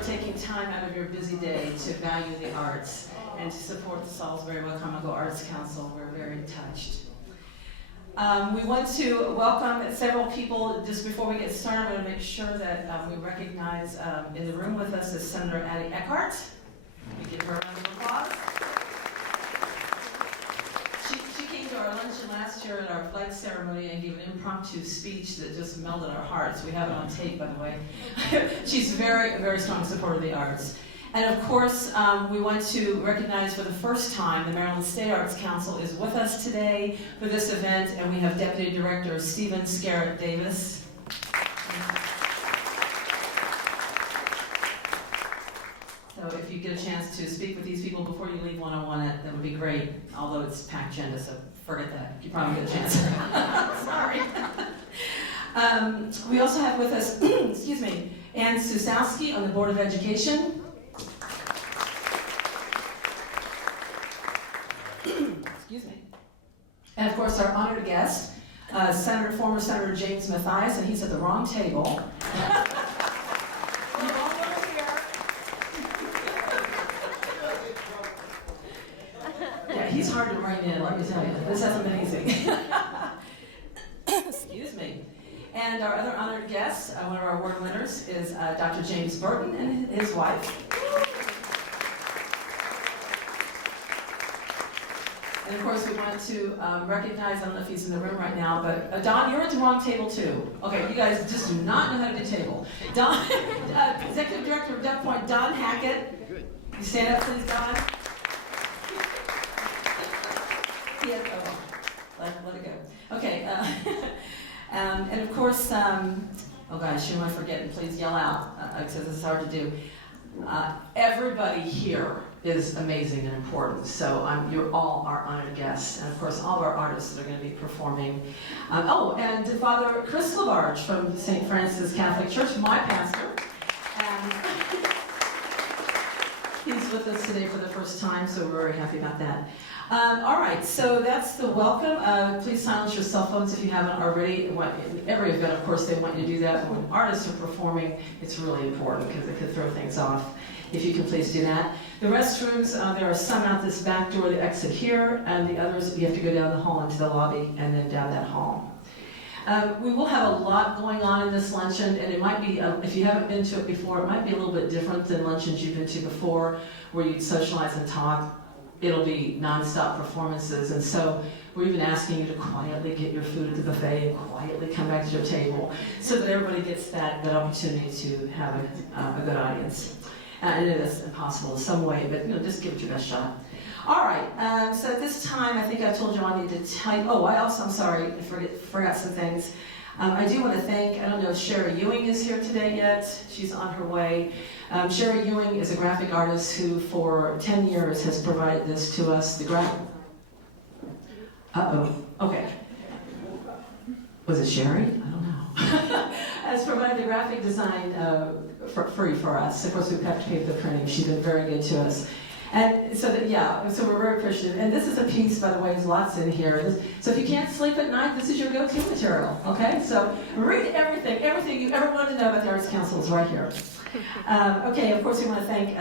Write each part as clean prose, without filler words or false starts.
for taking time out of your busy day to value the arts and to support the Salisbury Wicomico Arts Council. We're very touched. We want to welcome several people. Just before we get started, I want to make sure that we recognize in the room with us is Senator Addie Eckhart. We give her a round of applause. She came to our luncheon last year at our flag ceremony and gave an impromptu speech that just melted our hearts. We have it on tape, by the way. She's a very, very strong supporter of the arts. And of course, we want to recognize for the first time the Maryland State Arts Council is with us today for this event, and we have Deputy Director Stephen Scarrett Davis. So if you get a chance to speak with these people before you leave one-on-one, that would be great, although it's packed agenda, so forget that. You probably get a chance. Sorry. We also have with us, excuse me, Ann Susowski on the Board of Education. Excuse me. And of course, our honored guest, former Senator James Mathias, and he's at the wrong table. Yeah, he's hard to rein in, let me tell you. This is amazing. Excuse me. And our other honored guest, one of our award winners, is Dr. James Burton and his wife. And of course, we want to recognize, I don't know if he's in the room right now, but Don, you're at the wrong table too. Okay, you guys just do not know how to do table. Don, Executive Director of Pointe, Don Hackett. You stand up, please, Don. Let it go. Okay, and of course, oh gosh, who am I forgetting? Please yell out, because this is hard to do. Everybody here is amazing and important, so you're all our honored guests, and of course all of our artists that are going to be performing. And Father Chris LaBarge from St. Francis Catholic Church, my pastor, and he's with us today for the first time, so we're very happy about that. All right, so that's the welcome. Please silence your cell phones if you haven't already. Every event, of course, they want you to do that. When artists are performing, it's really important because it could throw things off. If you can please do that. The restrooms, there are some out this back door, the exit here, and the others, you have to go down the hall into the lobby and then down that hall. We will have a lot going on in this luncheon, and it might be, if you haven't been to it before, it might be a little bit different than luncheons you've been to before, where you'd socialize and talk. It'll be nonstop performances, and so we're even asking you to quietly get your food at the buffet and quietly come back to your table so that everybody gets that opportunity to have a good audience. And it is impossible in some way, but just give it your best shot. All right, so at this time, I think I told you I need to tell you, I'm sorry, I forgot some things. I do want to thank, I don't know if Sherry Ewing is here today yet. She's on her way. Sherry Ewing is a graphic artist who for 10 years has provided this to us. The graphic. Okay. Was it Sherry? I don't know. Has provided the graphic design for free for us. Of course, we've have to pay for the printing. She's been very good to us. And so so we're very appreciative. And this is a piece, by the way, there's lots in here. So if you can't sleep at night, this is your go-to material, okay? So read everything you ever wanted to know about the Arts Council is right here. Okay, of course we want to thank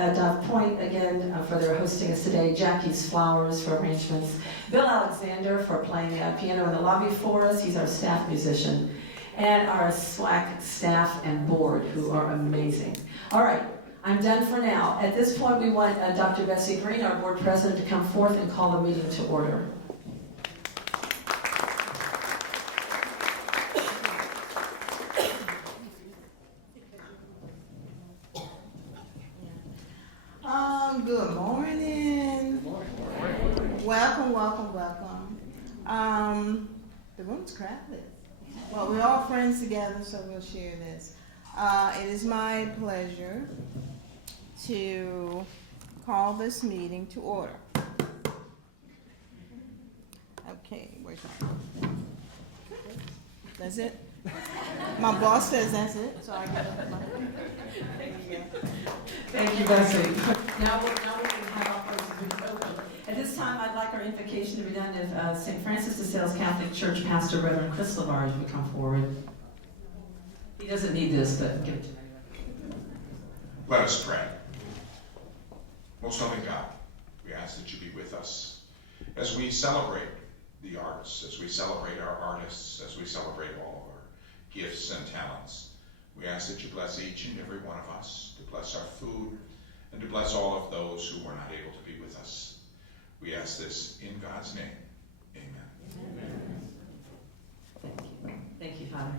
Pointe again for their hosting us today, Jackie's Flowers for arrangements, Bill Alexander for playing piano in the lobby for us, he's our staff musician, and our SWAC staff and board who are amazing. All right. I'm done for now. At this point, we want Dr. Bessie Green, our board president, to come forth and call the meeting to order. Good morning. Welcome. The room's crowded. Well, we're all friends together, so we'll share this. It is my pleasure to call this meeting to order. Okay, where's my? That's it? My boss says that's it, so I got it. Thank you, Bessie. Now we can have our places open. At this time, I'd like our invocation to be done if St. Francis de Sales Catholic Church Pastor Reverend Chris LaBarge would come forward. He doesn't need this, but give it to me. Let us pray. Most loving God, we ask that you be with us as we celebrate the arts, as we celebrate our artists, as we celebrate all of our gifts and talents. We ask that you bless each and every one of us, to bless our food, and to bless all of those who were not able to be with us. We ask this in God's name. Amen. Amen. Thank you. Thank you, Father.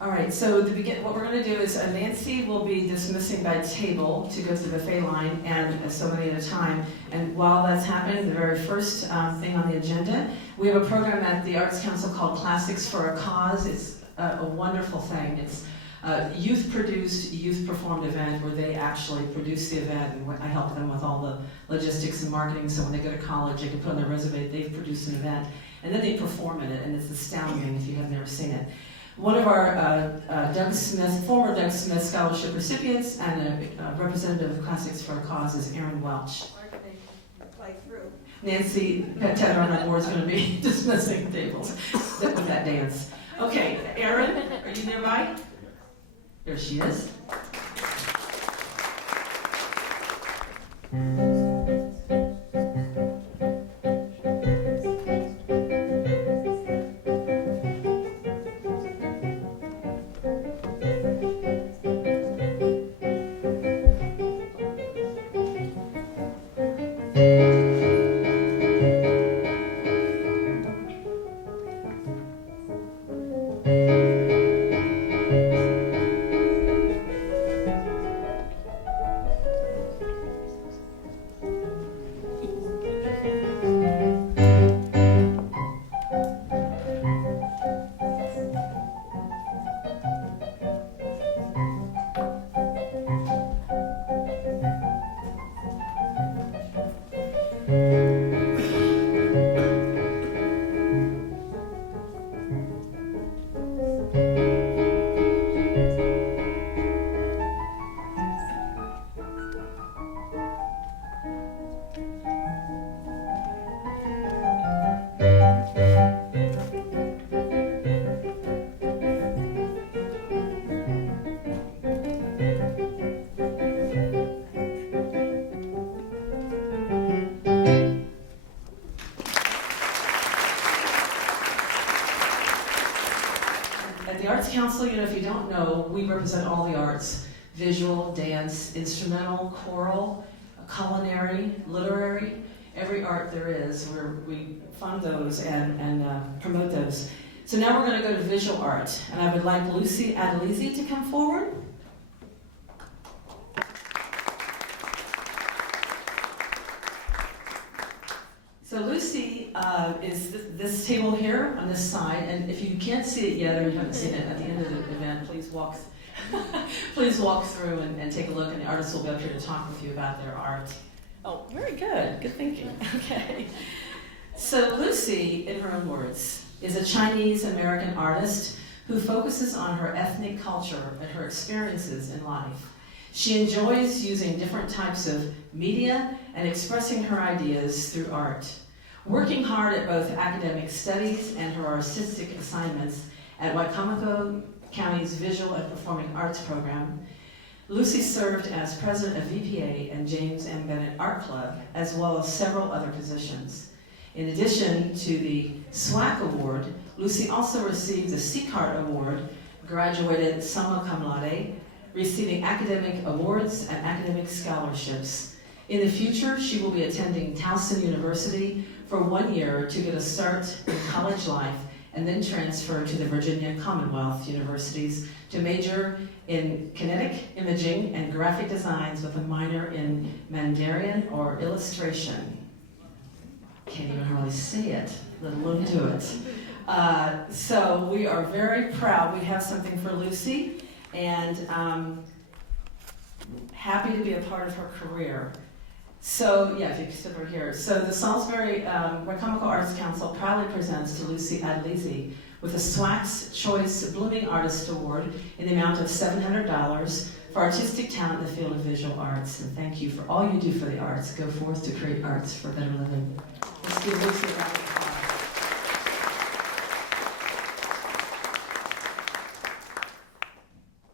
All right, so what we're going to do is Nancy will be dismissing by table to go to the buffet line, and so many at a time. And while that's happening, the very first thing on the agenda, we have a program at the Arts Council called Classics for a Cause. It's a wonderful thing. It's a youth-produced, youth-performed event where they actually produce the event, and I help them with all the logistics and marketing, so when they go to college, they can put on their resume they've produced an event, and then they perform in it, and it's astounding if you have never seen it. One of our former Doug Smith Scholarship recipients and a representative of Classics for a Cause is Aaron Welch. Nancy Pettet on our board is going to be dismissing tables with that dance. Okay, Aaron, are you nearby? There she is. Council, if you don't know, we represent all the arts: visual, dance, instrumental, choral, culinary, literary, every art there is. We fund those and promote those. So now we're going to go to visual art, and I would like Lucy Adelizi to come forward. So Lucy is this table here on this side, and if you can't see it yet or you haven't seen it at the end of the event, please walk through and take a look, and the artists will be up here to talk with you about their art. Oh, very good. Good thinking. Okay. So Lucy, in her own words, is a Chinese-American artist who focuses on her ethnic culture and her experiences in life. She enjoys using different types of media and expressing her ideas through art. Working hard at both academic studies and her artistic assignments at Wicomico County's Visual and Performing Arts program, Lucy served as president of VPA and James M. Bennett Art Club, as well as several other positions. In addition to the SWAC award, Lucy also received the Seacart Award, graduated summa cum laude, receiving academic awards and academic scholarships. In the future, she will be attending Towson University for 1 year to get a start in college life and then transfer to the Virginia Commonwealth Universities to major in kinetic imaging and graphic designs with a minor in Mandarin or illustration. Can't even hardly say it, let alone do it. So we are very proud. We have something for Lucy, and happy to be a part of her career. So, yeah, if you could sit over here. So the Salisbury Wicomico Arts Council proudly presents to Lucy Adelizi with a SWAC's Choice Blooming Artist Award in the amount of $700 for artistic talent in the field of visual arts. And thank you for all you do for the arts. Go forth to create arts for better living. Let's give Lucy a round of applause.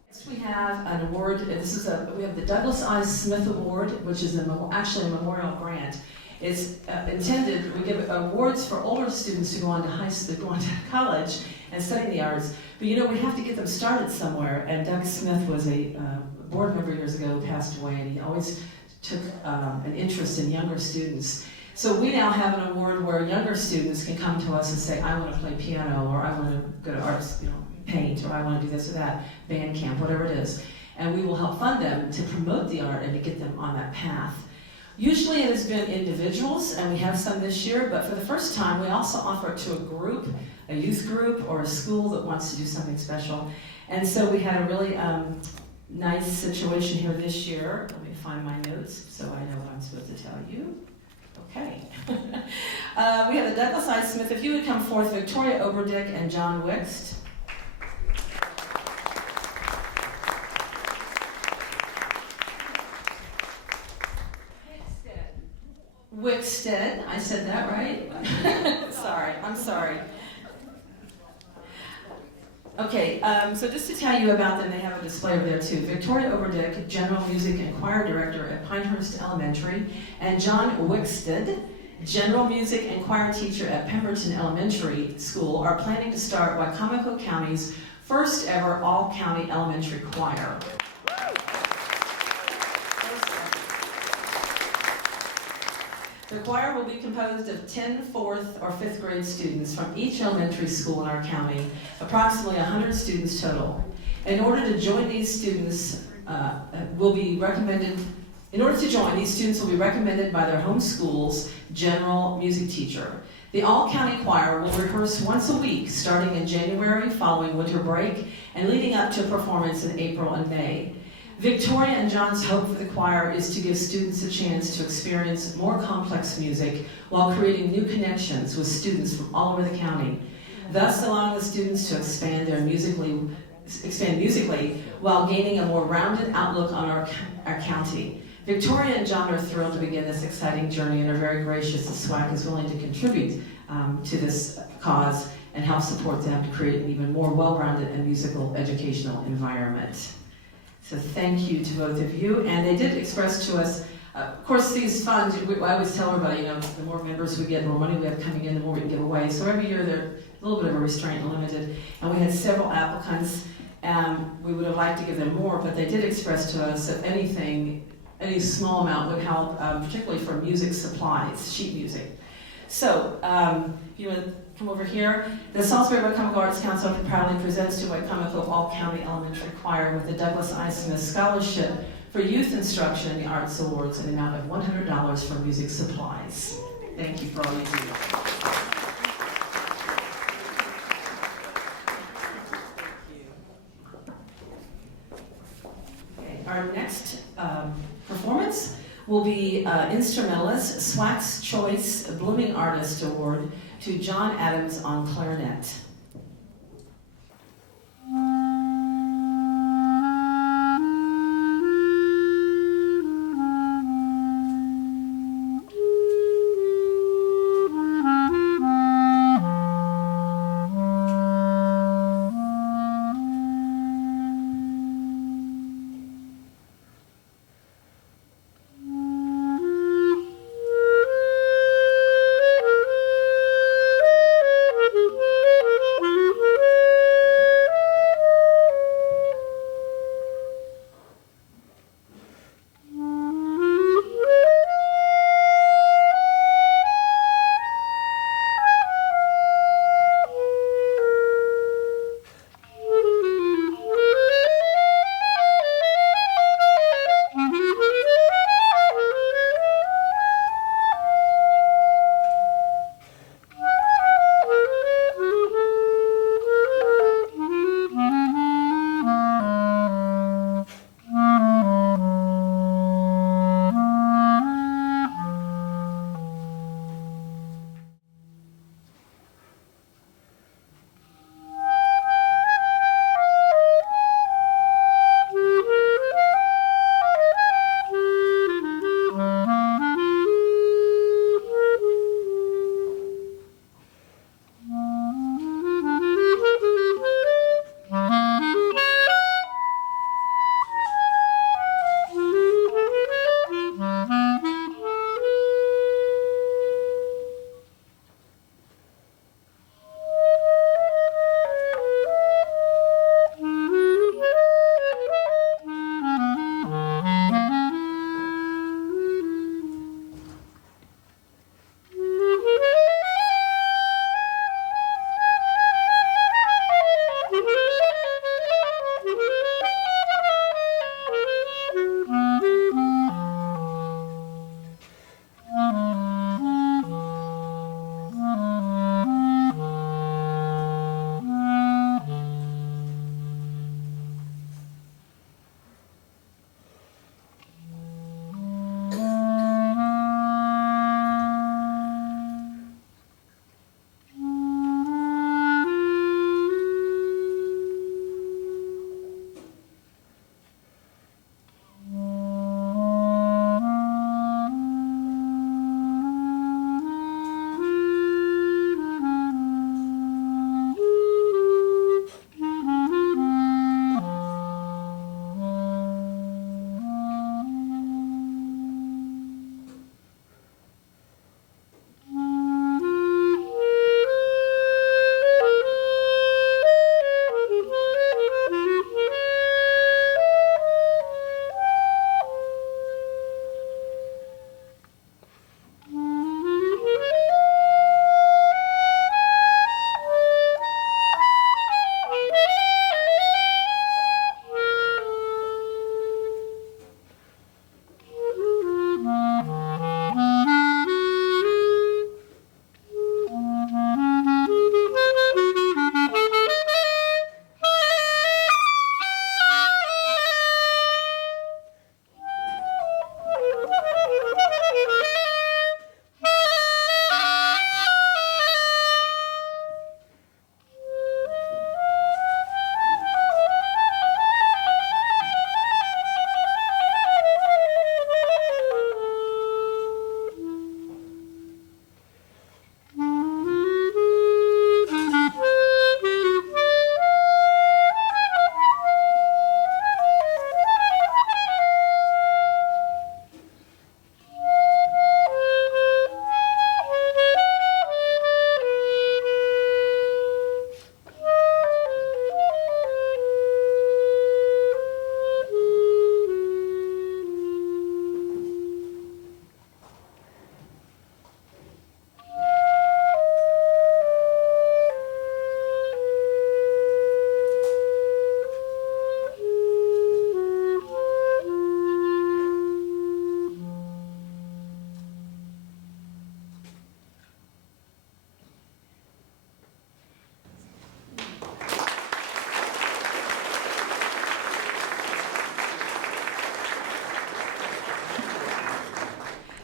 Next we have an award, and we have the Douglas I. Smith Award, which is actually a memorial grant. It's intended, we give awards for older students to go on to high school, go on to college and study the arts. But we have to get them started somewhere, and Doug Smith was a board member years ago who passed away, and he always took an interest in younger students. So we now have an award where younger students can come to us and say, I want to play piano, or I want to go to arts, paint, or I want to do this or that, band camp, whatever it is. And we will help fund them to promote the art and to get them on that path. Usually it has been individuals, and we have some this year, but for the first time we also offer it to a group, a youth group or a school that wants to do something special. And so we had a really nice situation here this year. Let me find my notes so I know what I'm supposed to tell you. Okay. We have the Douglas I. Smith. If you would come forth, Victoria Oberdick and John Wixt. Wickstead, I said that right? I'm sorry. Okay, so just to tell you about them, they have a display over there too. Victoria Oberdick, General Music and Choir Director at Pinehurst Elementary, and John Wickstead, General Music and Choir Teacher at Pemberton Elementary School, are planning to start Wicomico County's first ever all-county elementary choir. The choir will be composed of 10 4th or 5th grade students from each elementary school in our county, approximately 100 students total. In order to join, these students will be recommended by their home school's general music teacher. The all-county choir will rehearse once a week, starting in January, following winter break, and leading up to a performance in April and May. Victoria and John's hope for the choir is to give students a chance to experience more complex music while creating new connections with students from all over the county, thus allowing the students to expand musically while gaining a more rounded outlook on our county. Victoria and John are thrilled to begin this exciting journey and are very gracious that SWAC is willing to contribute to this cause and help support them to create an even more well-rounded and musical educational environment. So thank you to both of you. And they did express to us, of course, these funds, I always tell everybody, the more members we get, the more money we have coming in, the more we can give away. So every year they're a little bit of a restraint and limited. And we had several applicants. We would have liked to give them more, but they did express to us that anything, any small amount would help, particularly for music supplies, sheet music. So, if you want to come over here, the Salisbury Wicomico Arts Council proudly presents to Wicomico All-County Elementary Choir with the Douglas I. Smith Scholarship for Youth Instruction in the Arts Awards in the amount of $100 for music supplies. Thank you for all you do. Our next performance will be instrumentalist SWAC's Choice Blooming Artist Award to John Adams on clarinet.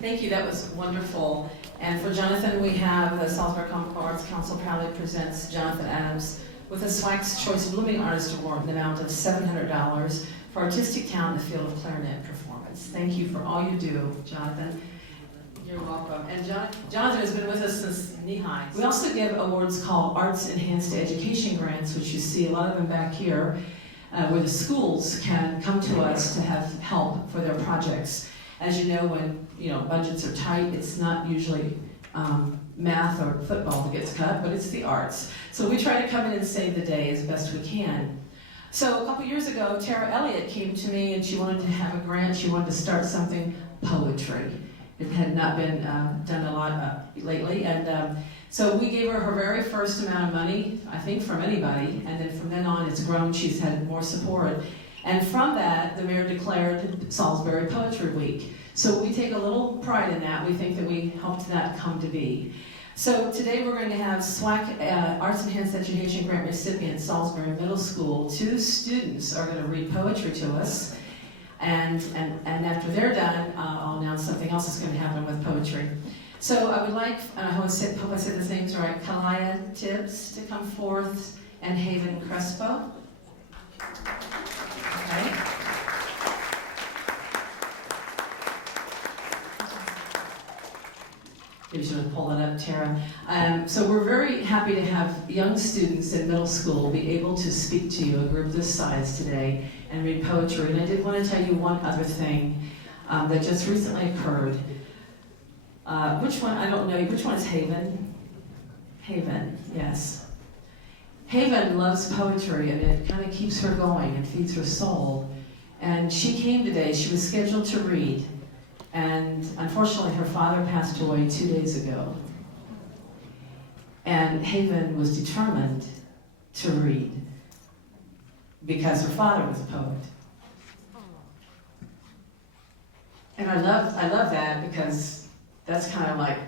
Thank you, that was wonderful. And for Jonathan, we have the Salisbury Arts Council proudly presents Jonathan Adams with a SWAC's Choice Blooming Artist Award in the amount of $700 for artistic talent in the field of clarinet performance. Thank you for all you do, Jonathan. You're welcome. And Jonathan has been with us since knee-high. We also give awards called Arts Enhanced Education Grants, which you see a lot of them back here, where the schools can come to us to have help for their projects. As you know, when budgets are tight, it's not usually math or football that gets cut, but it's the arts. So we try to come in and save the day as best we can. So a couple years ago, Tara Elliott came to me and she wanted to have a grant. She wanted to start something, poetry. It had not been done a lot lately, and so we gave her her very first amount of money, I think, from anybody, and then from then on it's grown. She's had more support. And from that, the mayor declared Salisbury Poetry Week. So we take a little pride in that. We think that we helped that come to be. So today we're going to have SWAC Arts Enhanced Education Grant recipient, Salisbury Middle School. 2 students are going to read poetry to us. And after they're done, I'll announce something else that's going to happen with poetry. So I would like, I hope I said the names right, Kalaya Tibbs to come forth and Haven Crespo. Okay. Maybe you should pull that up, Tara. So we're very happy to have young students in middle school be able to speak to you, a group this size today, and read poetry. And I did want to tell you one other thing that just recently occurred. Which one? I don't know. Which one is Haven? Haven, yes. Haven loves poetry, and it kind of keeps her going and feeds her soul. And she came today. She was scheduled to read. And unfortunately, her father passed away 2 days ago. And Haven was determined to read because her father was a poet. And I love that because that's kind of like,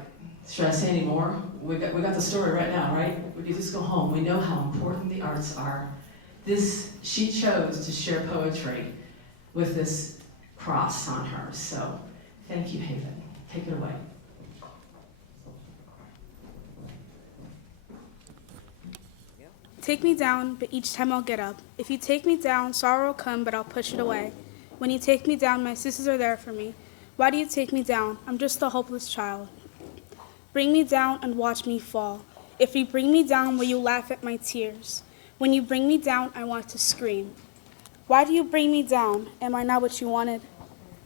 should I say any more? We got the story right now, right? We can just go home. We know how important the arts are. She chose to share poetry with this cross on her. So thank you, Haven. Take it away. Take me down, but each time I'll get up. If you take me down, sorrow will come, but I'll push it away. When you take me down, my sisters are there for me. Why do you take me down? I'm just a hopeless child. Bring me down and watch me fall. If you bring me down, will you laugh at my tears? When you bring me down, I want to scream. Why do you bring me down? Am I not what you wanted?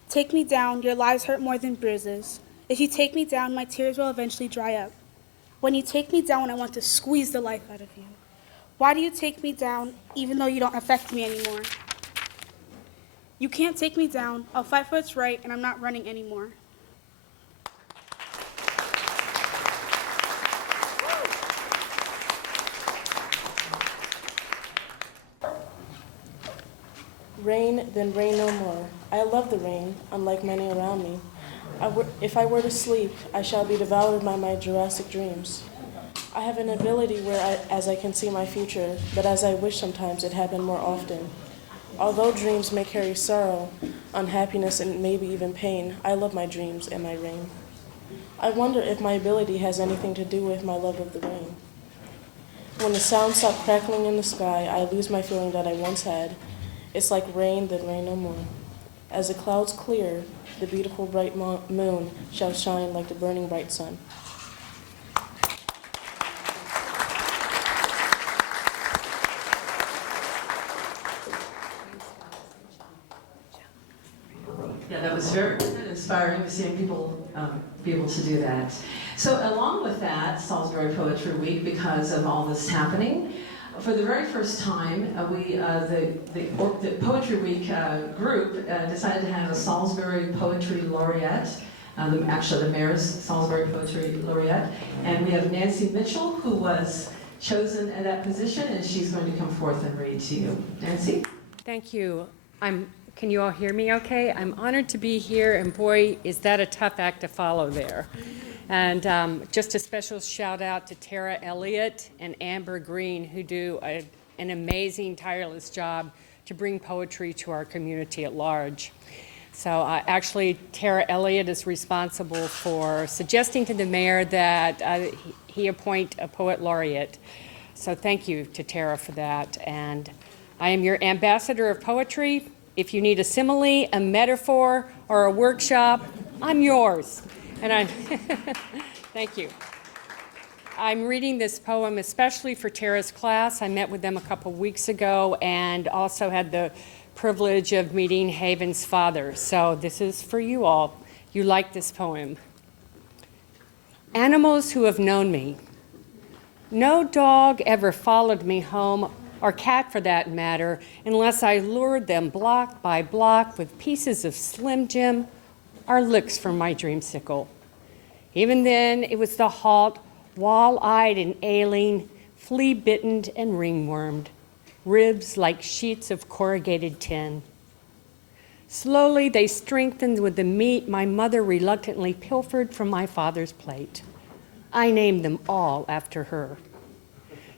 Take me down, your lies hurt more than bruises. If you take me down, my tears will eventually dry up. When you take me down, I want to squeeze the life out of you. Why do you take me down, even though you don't affect me anymore? You can't take me down. I'll fight for what's right, and I'm not running anymore. Rain, then rain no more. I love the rain, unlike many around me. If I were to sleep, I shall be devoured by my Jurassic dreams. I have an ability as I can see my future, but as I wish sometimes it happened more often. Although dreams may carry sorrow, unhappiness, and maybe even pain, I love my dreams and my rain. I wonder if my ability has anything to do with my love of the rain. When the sound stops crackling in the sky, I lose my feeling that I once had. It's like rain, then rain no more. As the clouds clear, the beautiful bright moon shall shine like the burning bright sun. Yeah, that was very inspiring to see people be able to do that. So along with that, Salisbury Poetry Week, because of all this happening, for the very first time, the Poetry Week group decided to have a Salisbury Poetry Laureate, actually the mayor's Salisbury Poetry Laureate, and we have Nancy Mitchell, who was chosen in that position, and she's going to come forth and read to you. Nancy? Thank you. Can you all hear me okay? I'm honored to be here, and boy, is that a tough act to follow there. And just a special shout out to Tara Elliott and Amber Green, who do an amazing, tireless job to bring poetry to our community at large. So actually, Tara Elliott is responsible for suggesting to the mayor that he appoint a poet laureate. So thank you to Tara for that. And I am your ambassador of poetry. If you need a simile, a metaphor, or a workshop, I'm yours. And I thank you. I'm reading this poem especially for Tara's class. I met with them a couple weeks ago and also had the privilege of meeting Haven's father. So this is for you all. You like this poem. Animals who have known me. No dog ever followed me home, or cat for that matter, unless I lured them block by block with pieces of Slim Jim or licks from my dreamsicle. Even then, it was the halt, wall-eyed and ailing, flea-bitten and ringwormed, ribs like sheets of corrugated tin. Slowly, they strengthened with the meat my mother reluctantly pilfered from my father's plate. I named them all after her.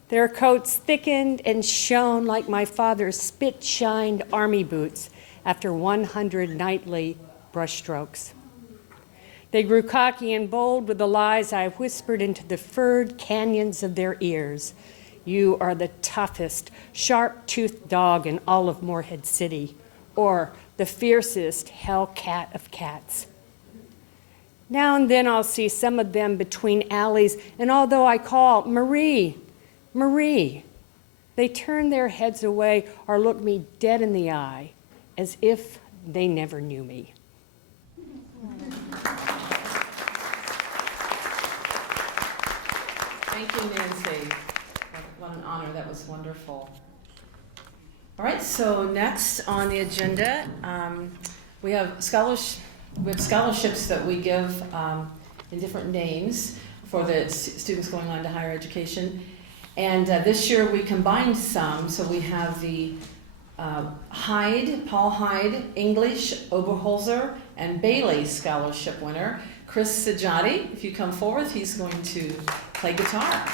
Their coats thickened and shone like my father's spit-shined army boots after 100 nightly brushstrokes. They grew cocky and bold with the lies I whispered into the furred canyons of their ears. You are the toughest, sharp-toothed dog in all of Morehead City, or the fiercest hell cat of cats. Now and then I'll see some of them between alleys, and although I call, Marie, Marie, they turn their heads away or look me dead in the eye, as if they never knew me. Thank you, Nancy. What an honor. That was wonderful. All right, so next on the agenda, we have scholarships that we give in different names for the students going on to higher education. And this year we combined some, so we have the Paul Hyde, English, Oberholzer, and Bailey Scholarship winner, Chris Sajati. If you come forward, he's going to play guitar.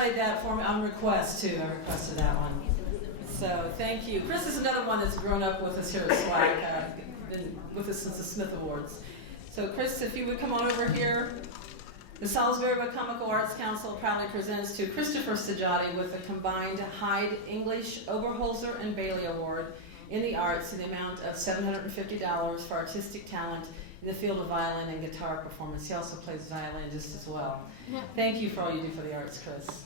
played that for me on request too. I requested that one. So thank you. Chris is another one that's grown up with us here at SWAC, been with us since the Smith Awards. So Chris, if you would come on over here. The Salisbury Wicomico Arts Council proudly presents to Christopher Sajati with the combined Hyde English, Oberholzer, and Bailey Award in the arts in the amount of $750 for artistic talent in the field of violin and guitar performance. He also plays violin just as well. Yeah. Thank you for all you do for the arts, Chris.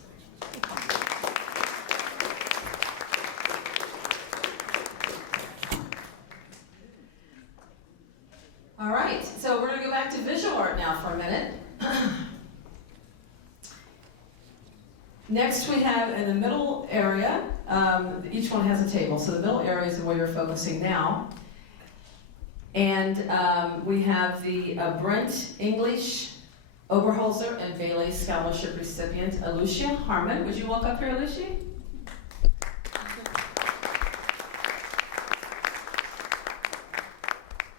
All right, so we're going to go back to visual art now for a minute. Next we have in the middle area, each one has a table, so the middle area is where you're focusing now. And we have the Brent English, Oberholzer, and Bailey Scholarship recipient, Alicia Harmon. Would you walk up here, Alicia?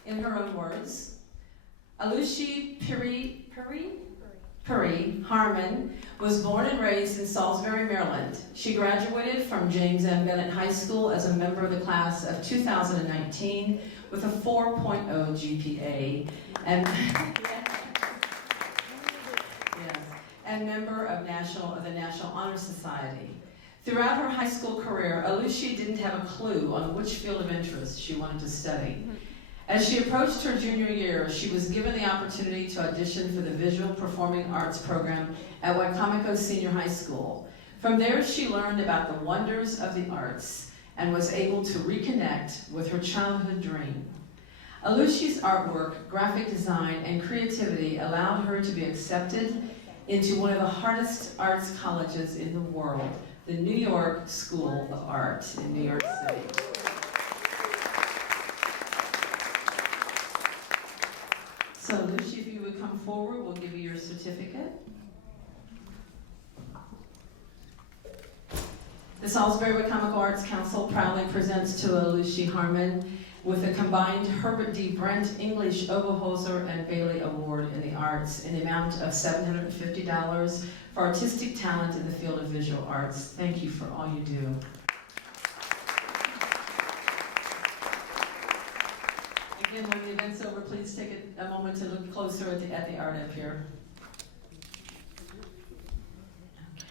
In her own words, Alicia Puri Harmon was born and raised in Salisbury, Maryland. She graduated from James M. Bennett High School as a member of the class of 2019 with a 4.0 GPA and, and member of the National Honor Society. Throughout her high school career, Alicia didn't have a clue on which field of interest she wanted to study. As she approached her junior year, she was given the opportunity to audition for the Visual Performing Arts program at Wicomico Senior High School. From there, she learned about the wonders of the arts and was able to reconnect with her childhood dream. Alicia's artwork, graphic design, and creativity allowed her to be accepted into one of the hardest arts colleges in the world, the New York School of Art in New York City. So Lucia, if you would come forward, we'll give you your certificate. The Salisbury Wicomico Arts Council proudly presents to Lucia Harmon with a combined Herbert D. Brent English, Oberholzer, and Bailey Award in the Arts in the amount of $750 for artistic talent in the field of visual arts. Thank you for all you do. Again, when the event's over, please take a moment to look closer at the art up here. Okay.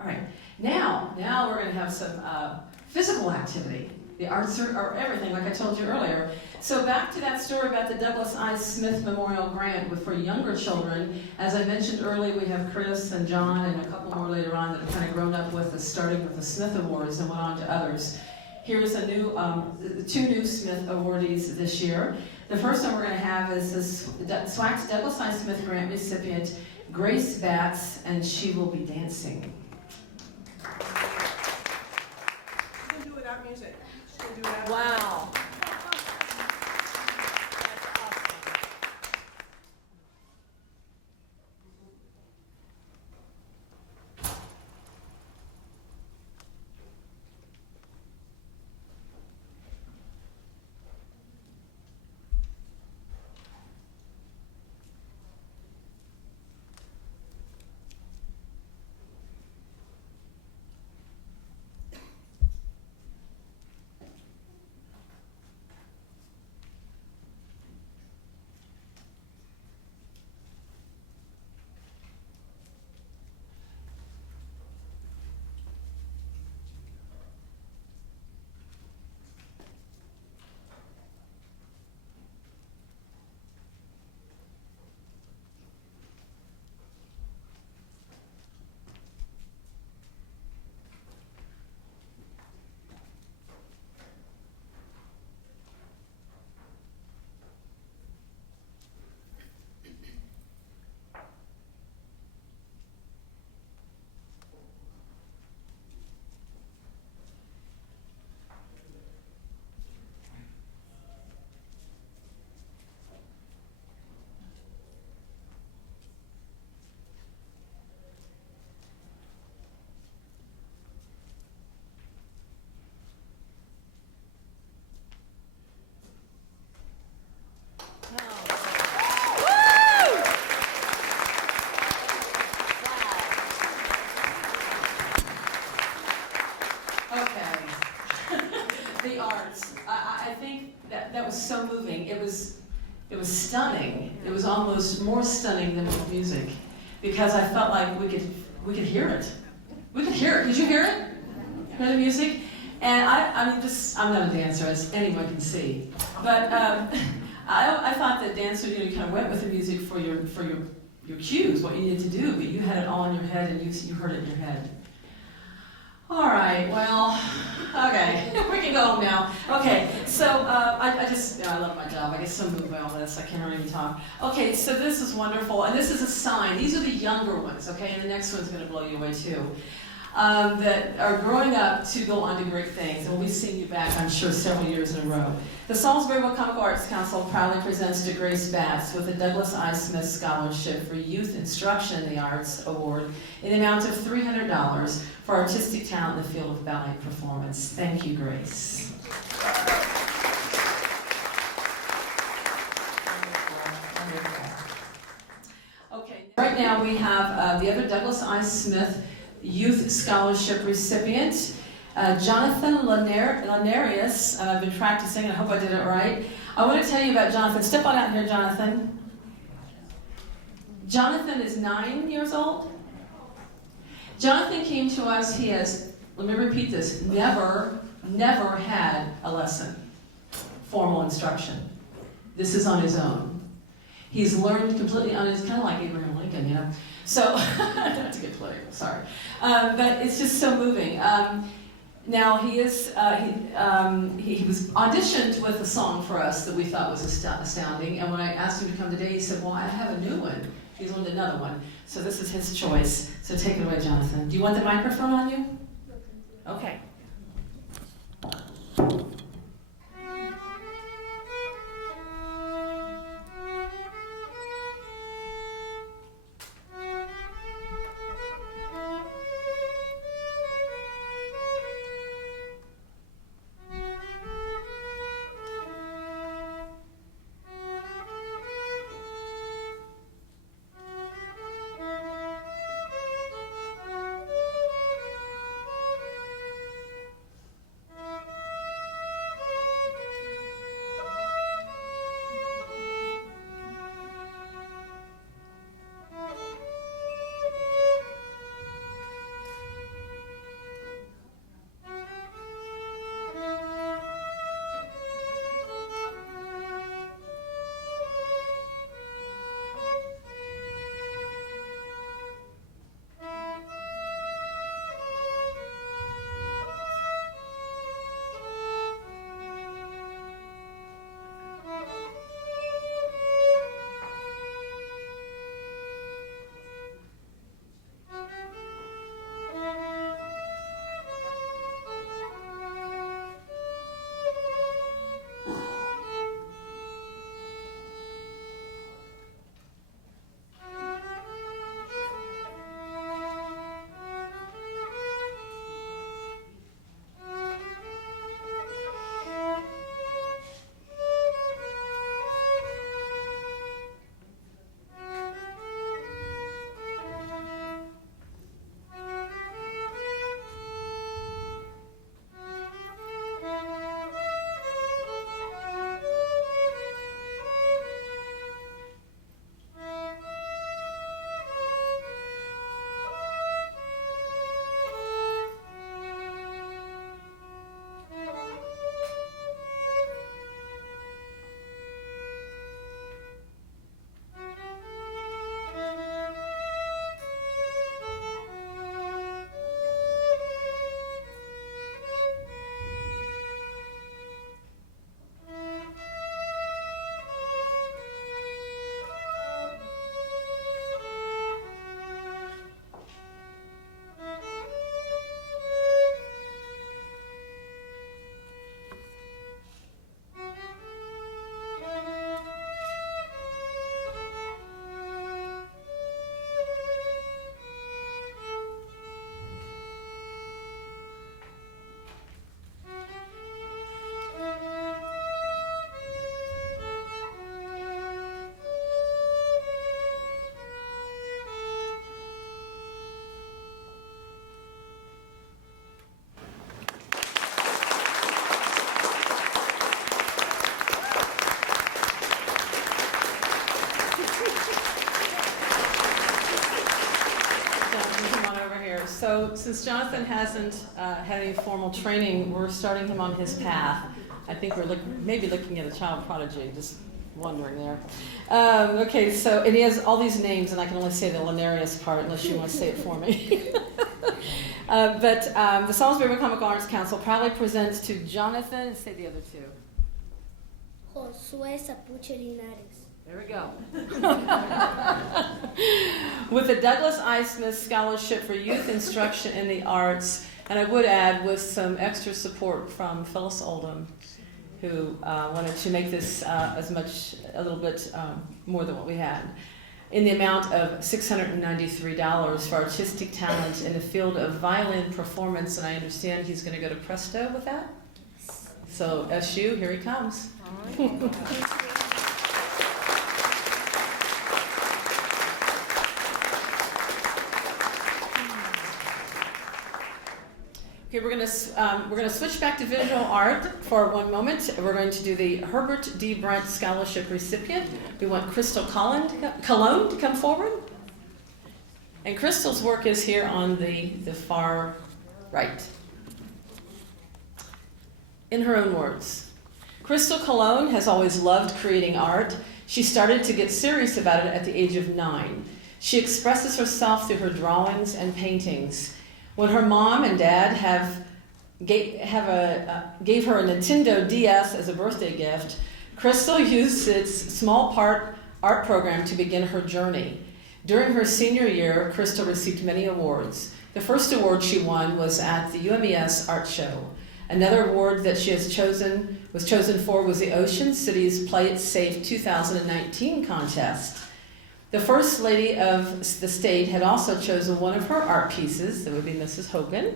All right, now we're going to have some physical activity. The arts are everything, like I told you earlier. So back to that story about the Douglas I. Smith Memorial Grant for younger children. As I mentioned earlier, we have Chris and John and a couple more later on that have kind of grown up with us, starting with the Smith Awards and went on to others. Here's a new, two new Smith awardees this year. The first one we're going to have is this SWAC's Douglas I. Smith Grant recipient, Grace Batts, and she will be dancing. You can do without music. You can do without Wow. The arts. I think that was so moving. It was stunning. It was almost more stunning than with music, because I felt like we could hear it. We could hear it. Did you hear it? Hear the music? And I'm not a dancer, as anyone can see, but I thought that dancers, you kind of went with the music for your cues, what you needed to do, but you had it all in your head and you heard it in your head. All right, well, okay, we can go home now. Okay, so I love my job. I get so moved by all this, I can't really talk. Okay, so this is wonderful, and this is a sign. These are the younger ones, okay, and the next one's going to blow you away too. That are growing up to go on to great things, and we'll be seeing you back, I'm sure, several years in a row. The Salisbury Wicomico Arts Council proudly presents to Grace Batts with the Douglas I. Smith Scholarship for Youth Instruction in the Arts Award in the amount of $300 for artistic talent in the field of ballet performance. Thank you, Grace. Okay, right now we have the other Douglas I. Smith Youth Scholarship recipient, Jonathan Lanarius. I've been practicing, I hope I did it right. I want to tell you about Jonathan. Step on out here, Jonathan. Jonathan is 9 years old. Jonathan came to us, he has, let me repeat this, never had a lesson, formal instruction. This is on his own. He's learned completely on his, kind of like Abraham Lincoln, you know. So, not to get political, sorry. But it's just so moving. Now he is, he was auditioned with a song for us that we thought was astounding, and when I asked him to come today, he said, well, I have a new one. He's learned another one. So this is his choice. So take it away, Jonathan. Do you want the microphone on you? Okay. So since Jonathan hasn't had any formal training, we're starting him on his path. I think we're maybe looking at a child prodigy, just wondering there. Okay, so, and he has all these names, and I can only say the Linnaeus part unless you want to say it for me. But the Salisbury Wicomico Arts Council proudly presents to Jonathan, and say the other two. Josué Sapuche Linares. There we go. With the Douglas I. Smith Scholarship for Youth Instruction in the Arts, and I would add with some extra support from Phyllis Oldham, who wanted to make this a little bit more than what we had, in the amount of $693 for artistic talent in the field of violin performance, and I understand he's going to go to Presto with that. So SU, here he comes. Okay, we're gonna switch back to visual art for one moment. We're going to do the Herbert D. Brent Scholarship recipient. We want Crystal Cologne to come forward. And Crystal's work is here on the far right. In her own words, Crystal Cologne has always loved creating art. She started to get serious about it at the age of 9. She expresses herself through her drawings and paintings. When her mom and dad gave her a Nintendo DS as a birthday gift, Crystal used its small part art program to begin her journey. During her senior year, Crystal received many awards. The first award she won was at the UMES Art Show. Another award that she was chosen for was the Ocean Cities Play It Safe 2019 contest. The First Lady of the state had also chosen one of her art pieces, that would be Mrs. Hogan,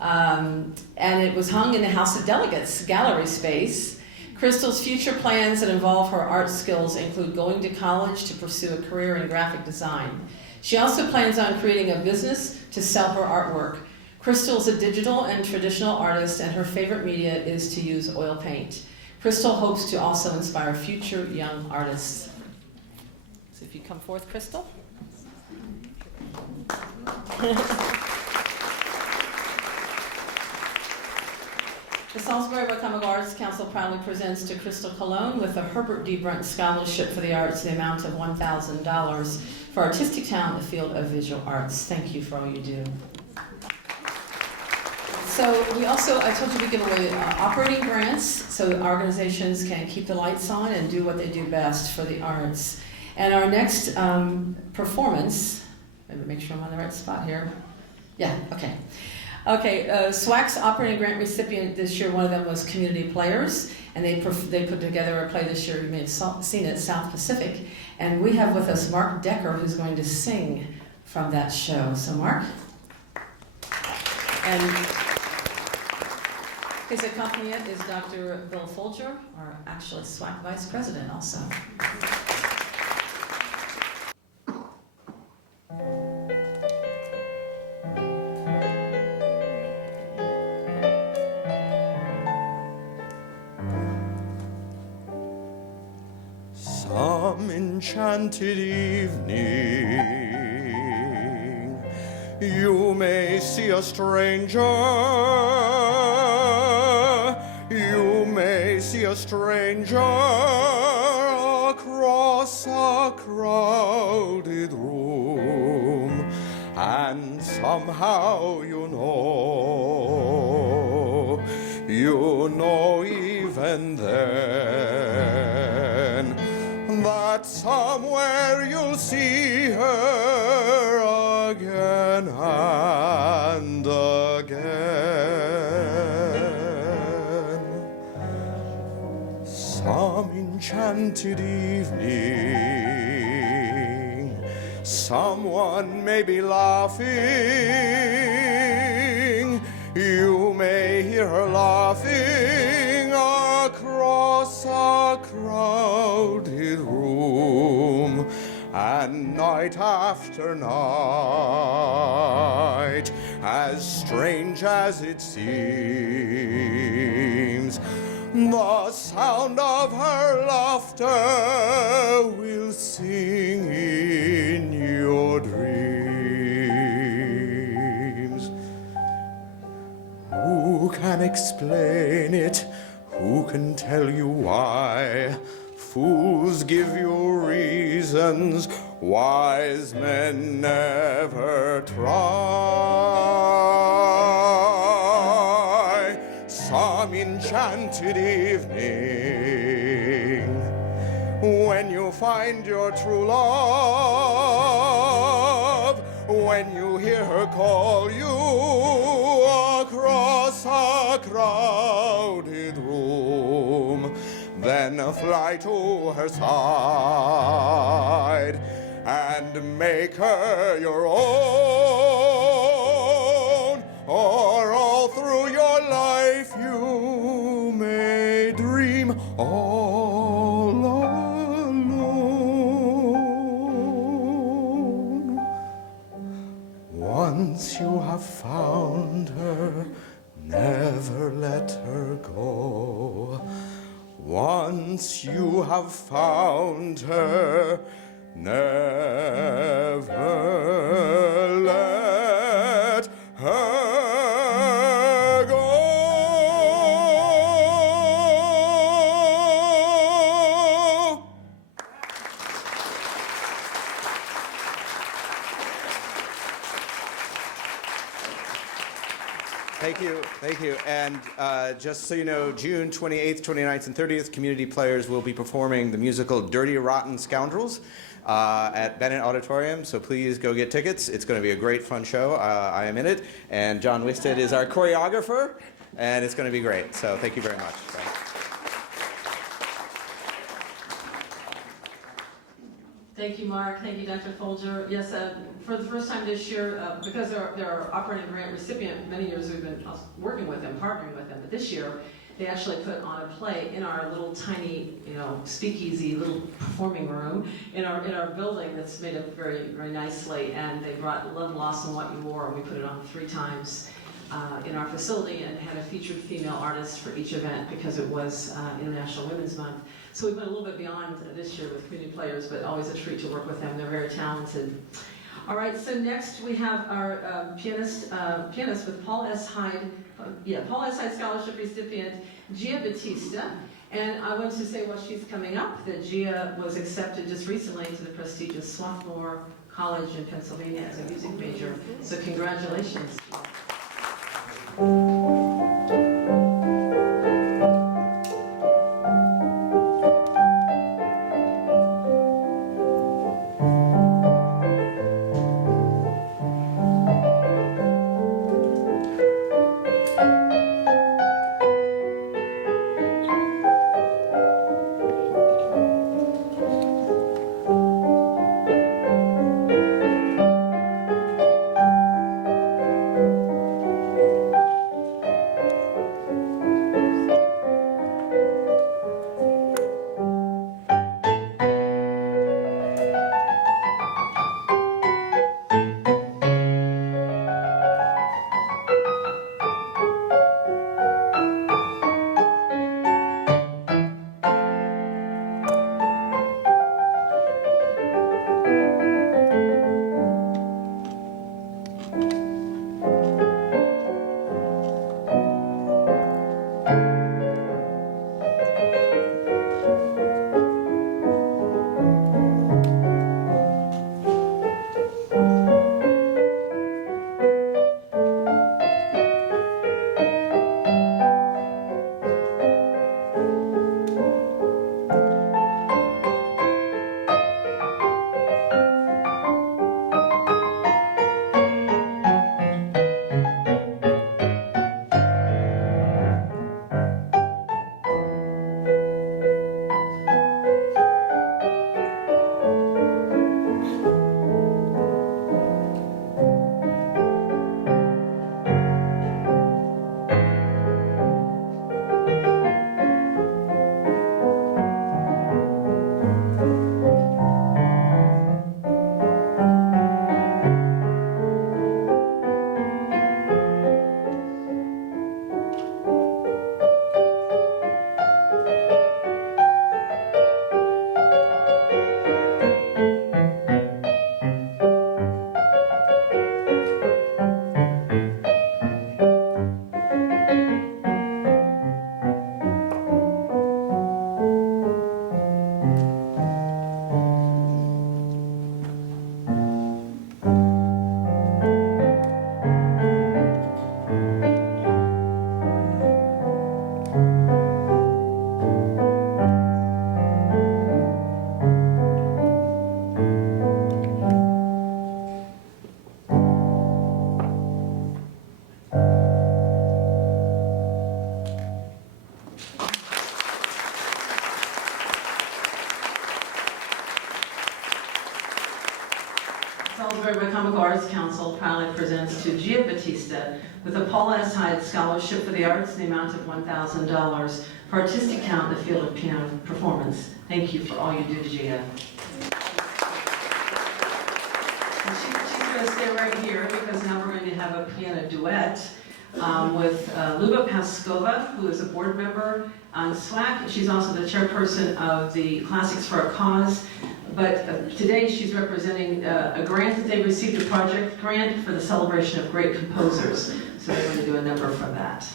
and it was hung in the House of Delegates gallery space. Crystal's future plans that involve her art skills include going to college to pursue a career in graphic design. She also plans on creating a business to sell her artwork. Crystal is a digital and traditional artist, and her favorite media is to use oil paint. Crystal hopes to also inspire future young artists. So if you come forth, Crystal. The Salisbury Wicomico Arts Council proudly presents to Crystal Cologne with the Herbert D. Brent Scholarship for the Arts, the amount of $1,000 for artistic talent in the field of visual arts. Thank you for all you do. So we also, I told you we give away operating grants so organizations can keep the lights on and do what they do best for the arts. And our next performance, let me make sure I'm on the right spot here. Yeah, okay. Okay, SWAC's operating grant recipient this year, one of them was Community Players, and they put together a play this year, you may have seen it, South Pacific. And we have with us Mark Decker, who's going to sing from that show. So Mark. And his accompaniment is Dr. Bill Folger, our actually SWAC Vice President also. Some enchanted evening, you may see a stranger. You may see a stranger across a crowded room, and somehow you know even then, that somewhere you'll see her again and again. Some enchanted evening, someone may be laughing. You may hear her laughing across a crowded room, and night after night, as strange as it seems, the sound of her laughter will sing in your dreams. explain it. Who can tell you why? Fools give you reasons, wise men never try. Some enchanted evening, when you find your true love, when you hear her call you across a crowded room, then fly to her side and make her your own, or all through your life you may dream all alone. Once you have found her, never let her go. Once you have found her, never let her go. Thank you. And just so you know, June 28th, 29th, and 30th, Community Players will be performing the musical Dirty Rotten Scoundrels at Bennett Auditorium, so please go get tickets. It's going to be a great, fun show. I am in it, and John Wisted is our choreographer, and it's going to be great. So thank you very much. Thanks. Thank you, Mark. Thank you, Dr. Folger. Yes, for the first time this year, because they're our operating grant recipient, many years we've been working with them, partnering with them, but this year they actually put on a play in our little tiny, speakeasy little performing room in our building that's made up very, very nicely, and they brought Love Lost and What You Wore, and we put it on 3 times in our facility and had a featured female artist for each event because it was International Women's Month. So we went a little bit beyond this year with Community Players, but always a treat to work with them. They're very talented. All right, so next we have our pianist with Paul S. Hyde Scholarship recipient, Gia Batista. And I want to say while she's coming up that Gia was accepted just recently to the prestigious Swarthmore College in Pennsylvania as a music major. So congratulations. Batista with a Paul S. Hyde Scholarship for the Arts in the amount of $1,000 for artistic talent in the field of piano performance. Thank you for all you do, Gia. And she's going to stay right here because now we're going to have a piano duet with Luba Paskova, who is a board member on SWAC. She's also the chairperson of the Classics for a Cause. But today she's representing a grant that they received, a project grant for the celebration of great composers. So they're going to do a number from that.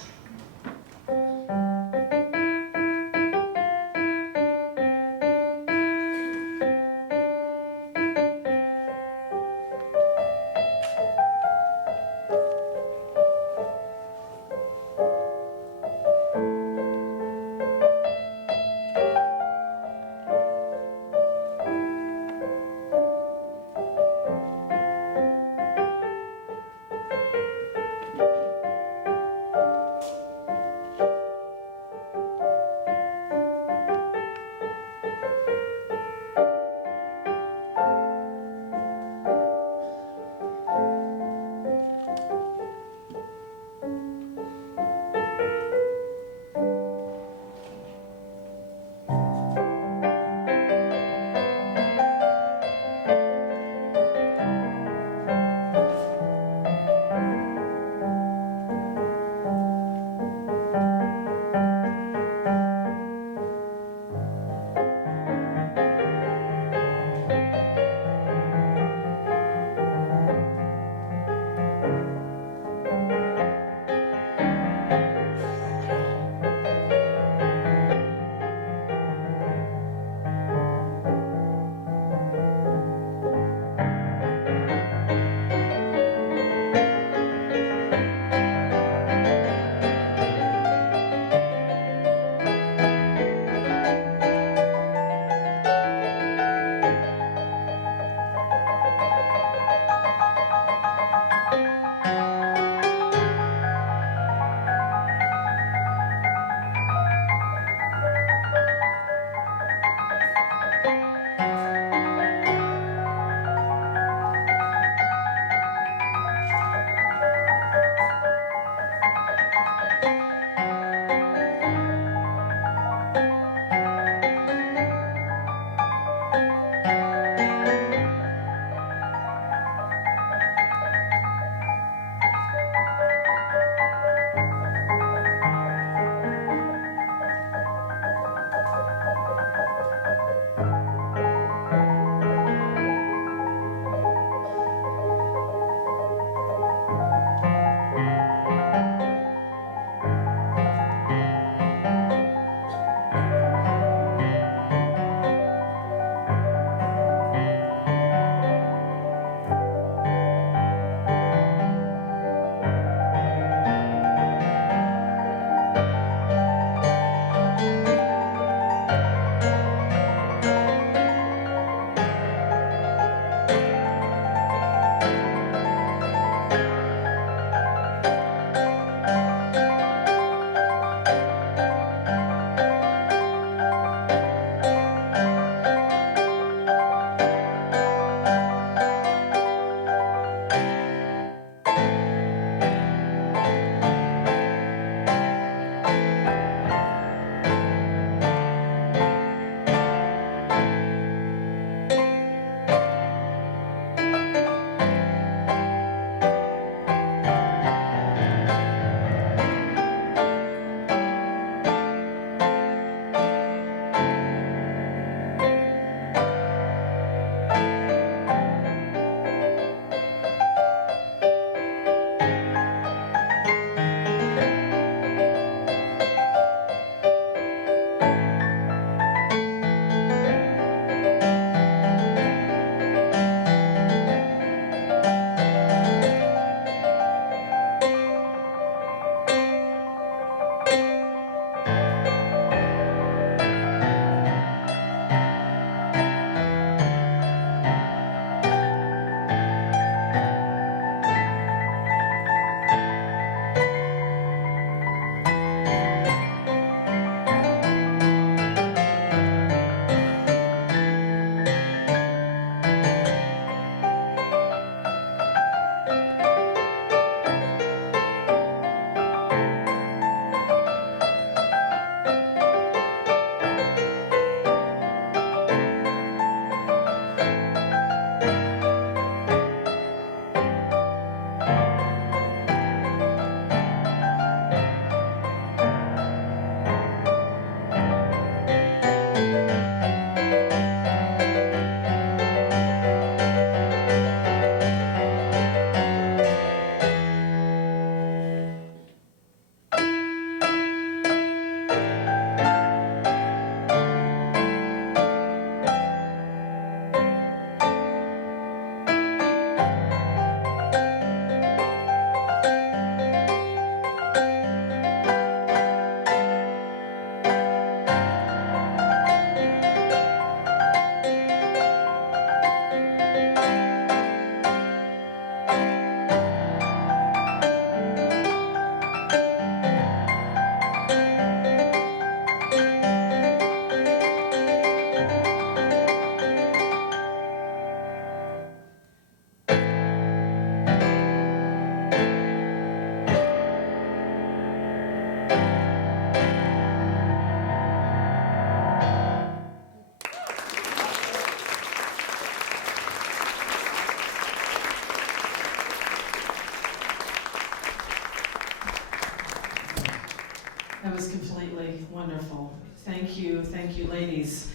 really wonderful. Thank you, ladies.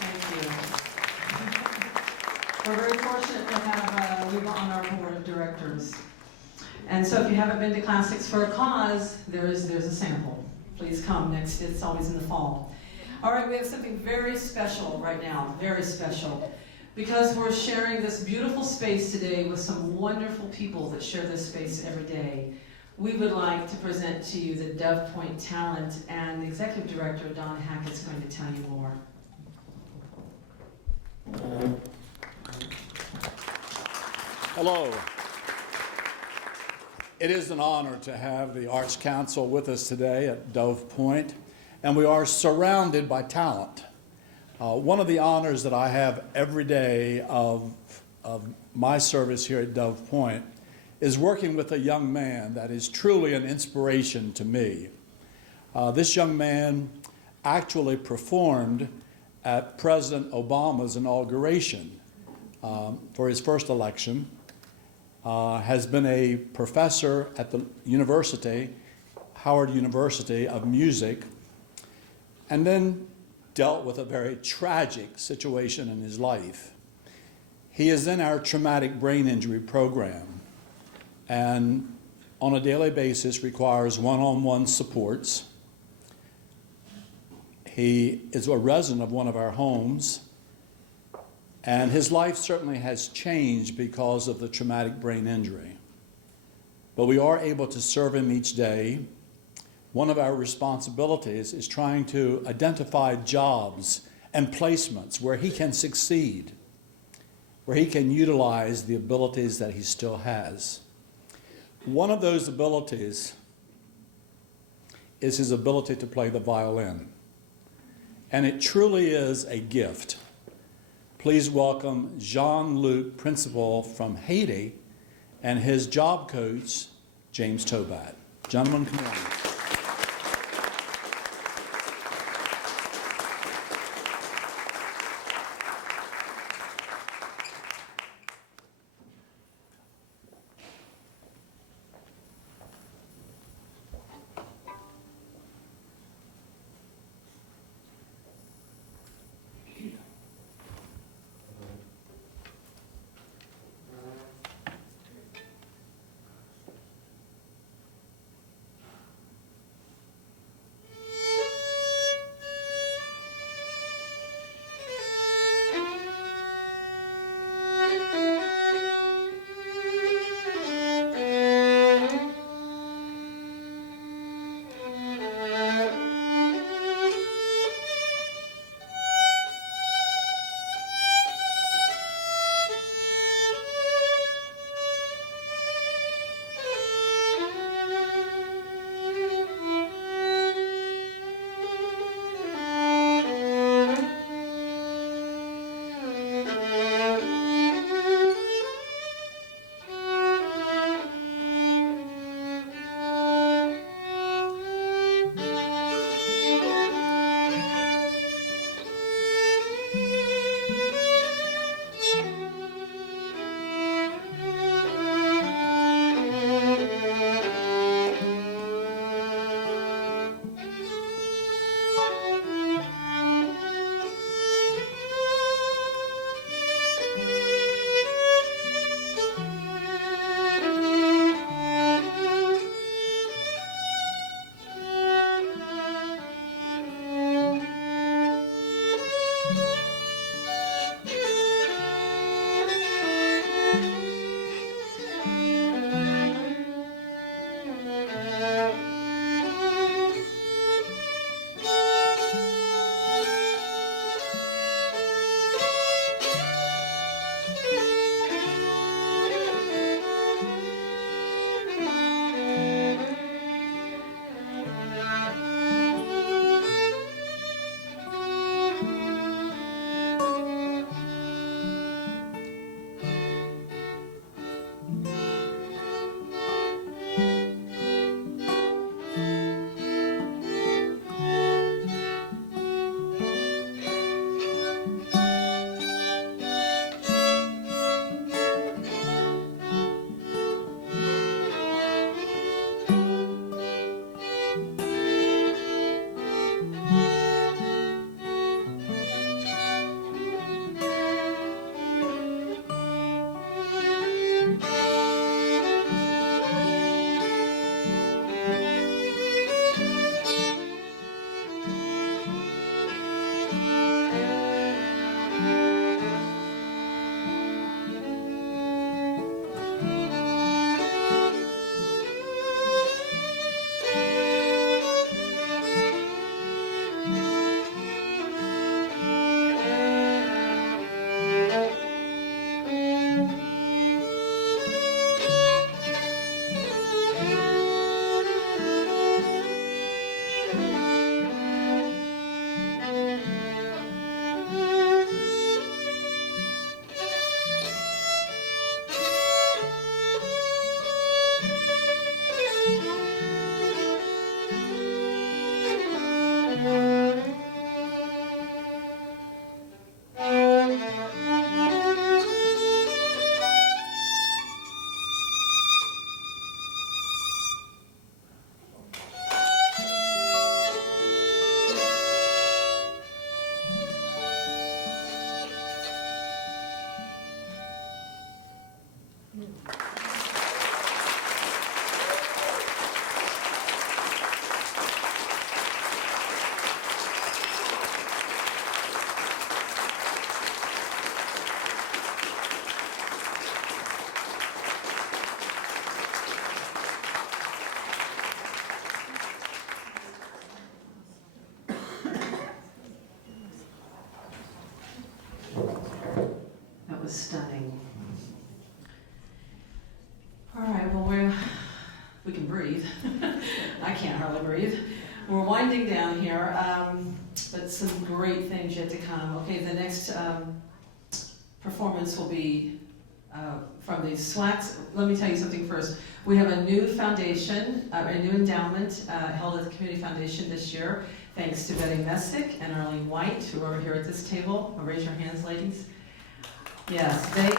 Thank you. We're very fortunate to have Luba on our board of directors. And so if you haven't been to Classics for a Cause, there's a sample. Please come next, it's always in the fall. All right, we have something very special right now, very special. Because we're sharing this beautiful space today with some wonderful people that share this space every day. We would like to present to you the Dove Pointe talent, and the executive director, Don Hackett's going to tell you more. Hello. It is an honor to have the Arts Council with us today at Dove Pointe, and we are surrounded by talent. One of the honors that I have every day of my service here at Dove Pointe is working with a young man that is truly an inspiration to me. This young man actually performed at President Obama's inauguration for his first election, has been a professor at the university, Howard University of Music, and then dealt with a very tragic situation in his life. He is in our traumatic brain injury program and on a daily basis requires one-on-one supports. He is a resident of one of our homes, and his life certainly has changed because of the traumatic brain injury. But we are able to serve him each day. One of our responsibilities is trying to identify jobs and placements where he can succeed, where he can utilize the abilities that he still has. One of those abilities is his ability to play the violin. And it truly is a gift. Please welcome Jean-Luc Principal from Haiti and his job coach, James Tobat. Gentlemen, come on. was stunning. All right, well, we can breathe. I can't hardly breathe. We're winding down here, but some great things yet to come. Okay, the next performance will be from the SWACs. Let me tell you something first. We have a new foundation, a new endowment held at the Community Foundation this year, thanks to Betty Messick and Arlene White, who are over here at this table. Raise your hands, ladies. Yes, they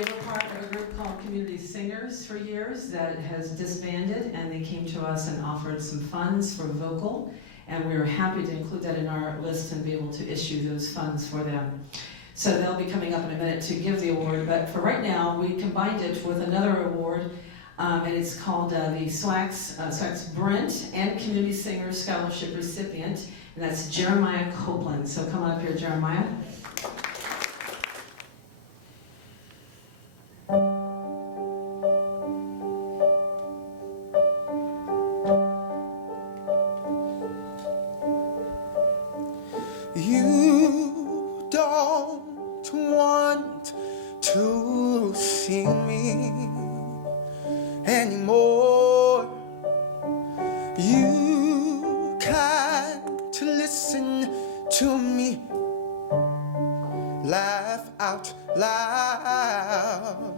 were part of a group called Community Singers for years that has disbanded, and they came to us and offered some funds for vocal, and we were happy to include that in our list and be able to issue those funds for them. So they'll be coming up in a minute to give the award, but for right now, we combined it with another award, and it's called the SWAC's Brent and Community Singers Scholarship Recipient, and that's Jeremiah Copeland. So come on up here, Jeremiah. You don't want to see me anymore. You can't listen to me laugh out loud.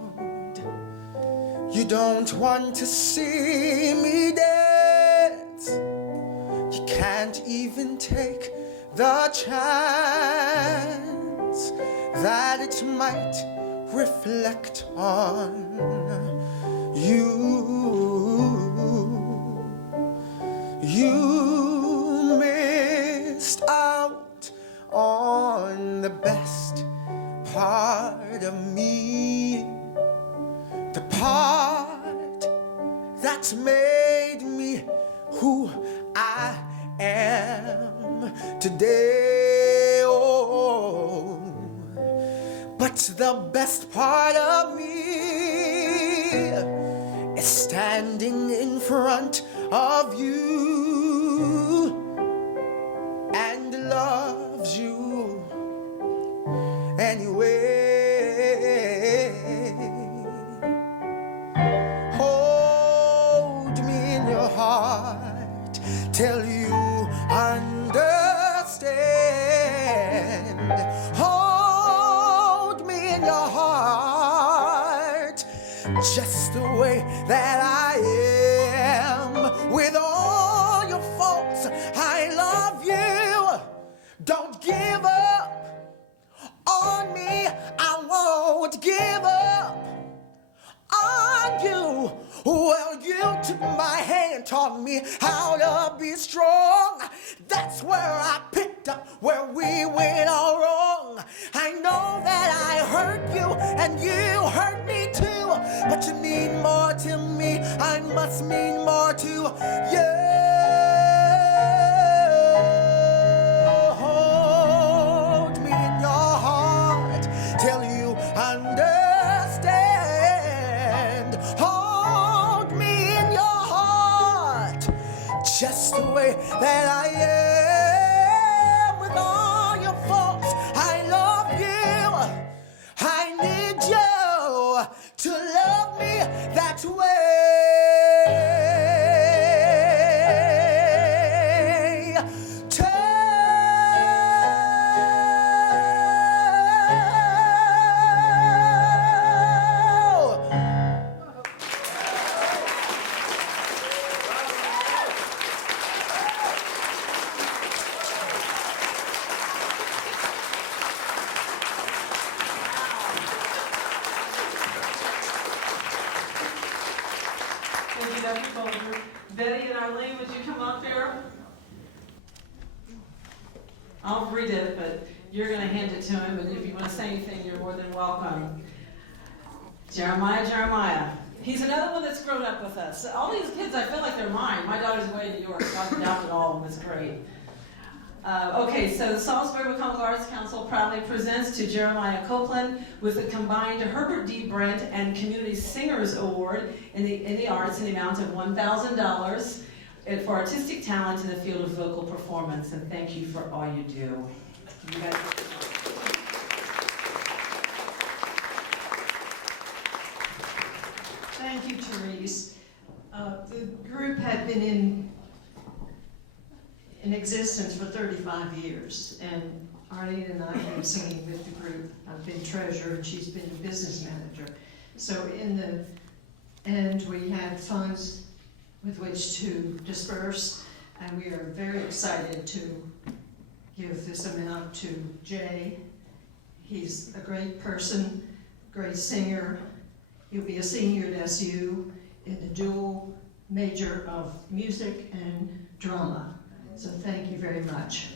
You don't want to see me dance. You can't even take the chance that it might reflect on you. You missed out on the best part of me, the part that's made me who I am today. Oh, but the best part of me is standing in front of you and loves you anyway. Hold me in your heart till you understand. Hold me in your heart just the way that I am, with all your faults. I love you. Don't give up on me. I won't give up on you. Well, you took my hand, taught me how to be strong. That's where I picked up where we went all wrong. I know that I hurt you and you hurt me too, but you mean more to me, I must mean more to you. Hold me in your heart till you understand. Hold me in your heart just the way that I am, with all your faults. I love you. I need you to love me that way. Betty and Arlene, would you come up here? I'll read it, but you're going to hand it to him, and if you want to say anything, you're more than welcome. Jeremiah. He's another one that's grown up with us. All these kids, I feel like they're mine. My daughter's away in New York, so I've adopted all of them. It's great. Okay, so the Salisbury Wicomico Arts Council proudly presents to Jeremiah Copeland with a combined Herbert D. Brent and Community Singers Award in the arts in the amount of $1,000 for artistic talent in the field of vocal performance. And thank you for all you do. You guys. increase. The group had been in existence for 35 years, and Arlene and I have been singing with the group. I've been treasurer, and she's been the business manager. So in the end, we had funds with which to disperse, and we are very excited to give this amount to Jay. He's a great person, great singer. He'll be a senior at SU in the dual major of music and drama. So thank you very much.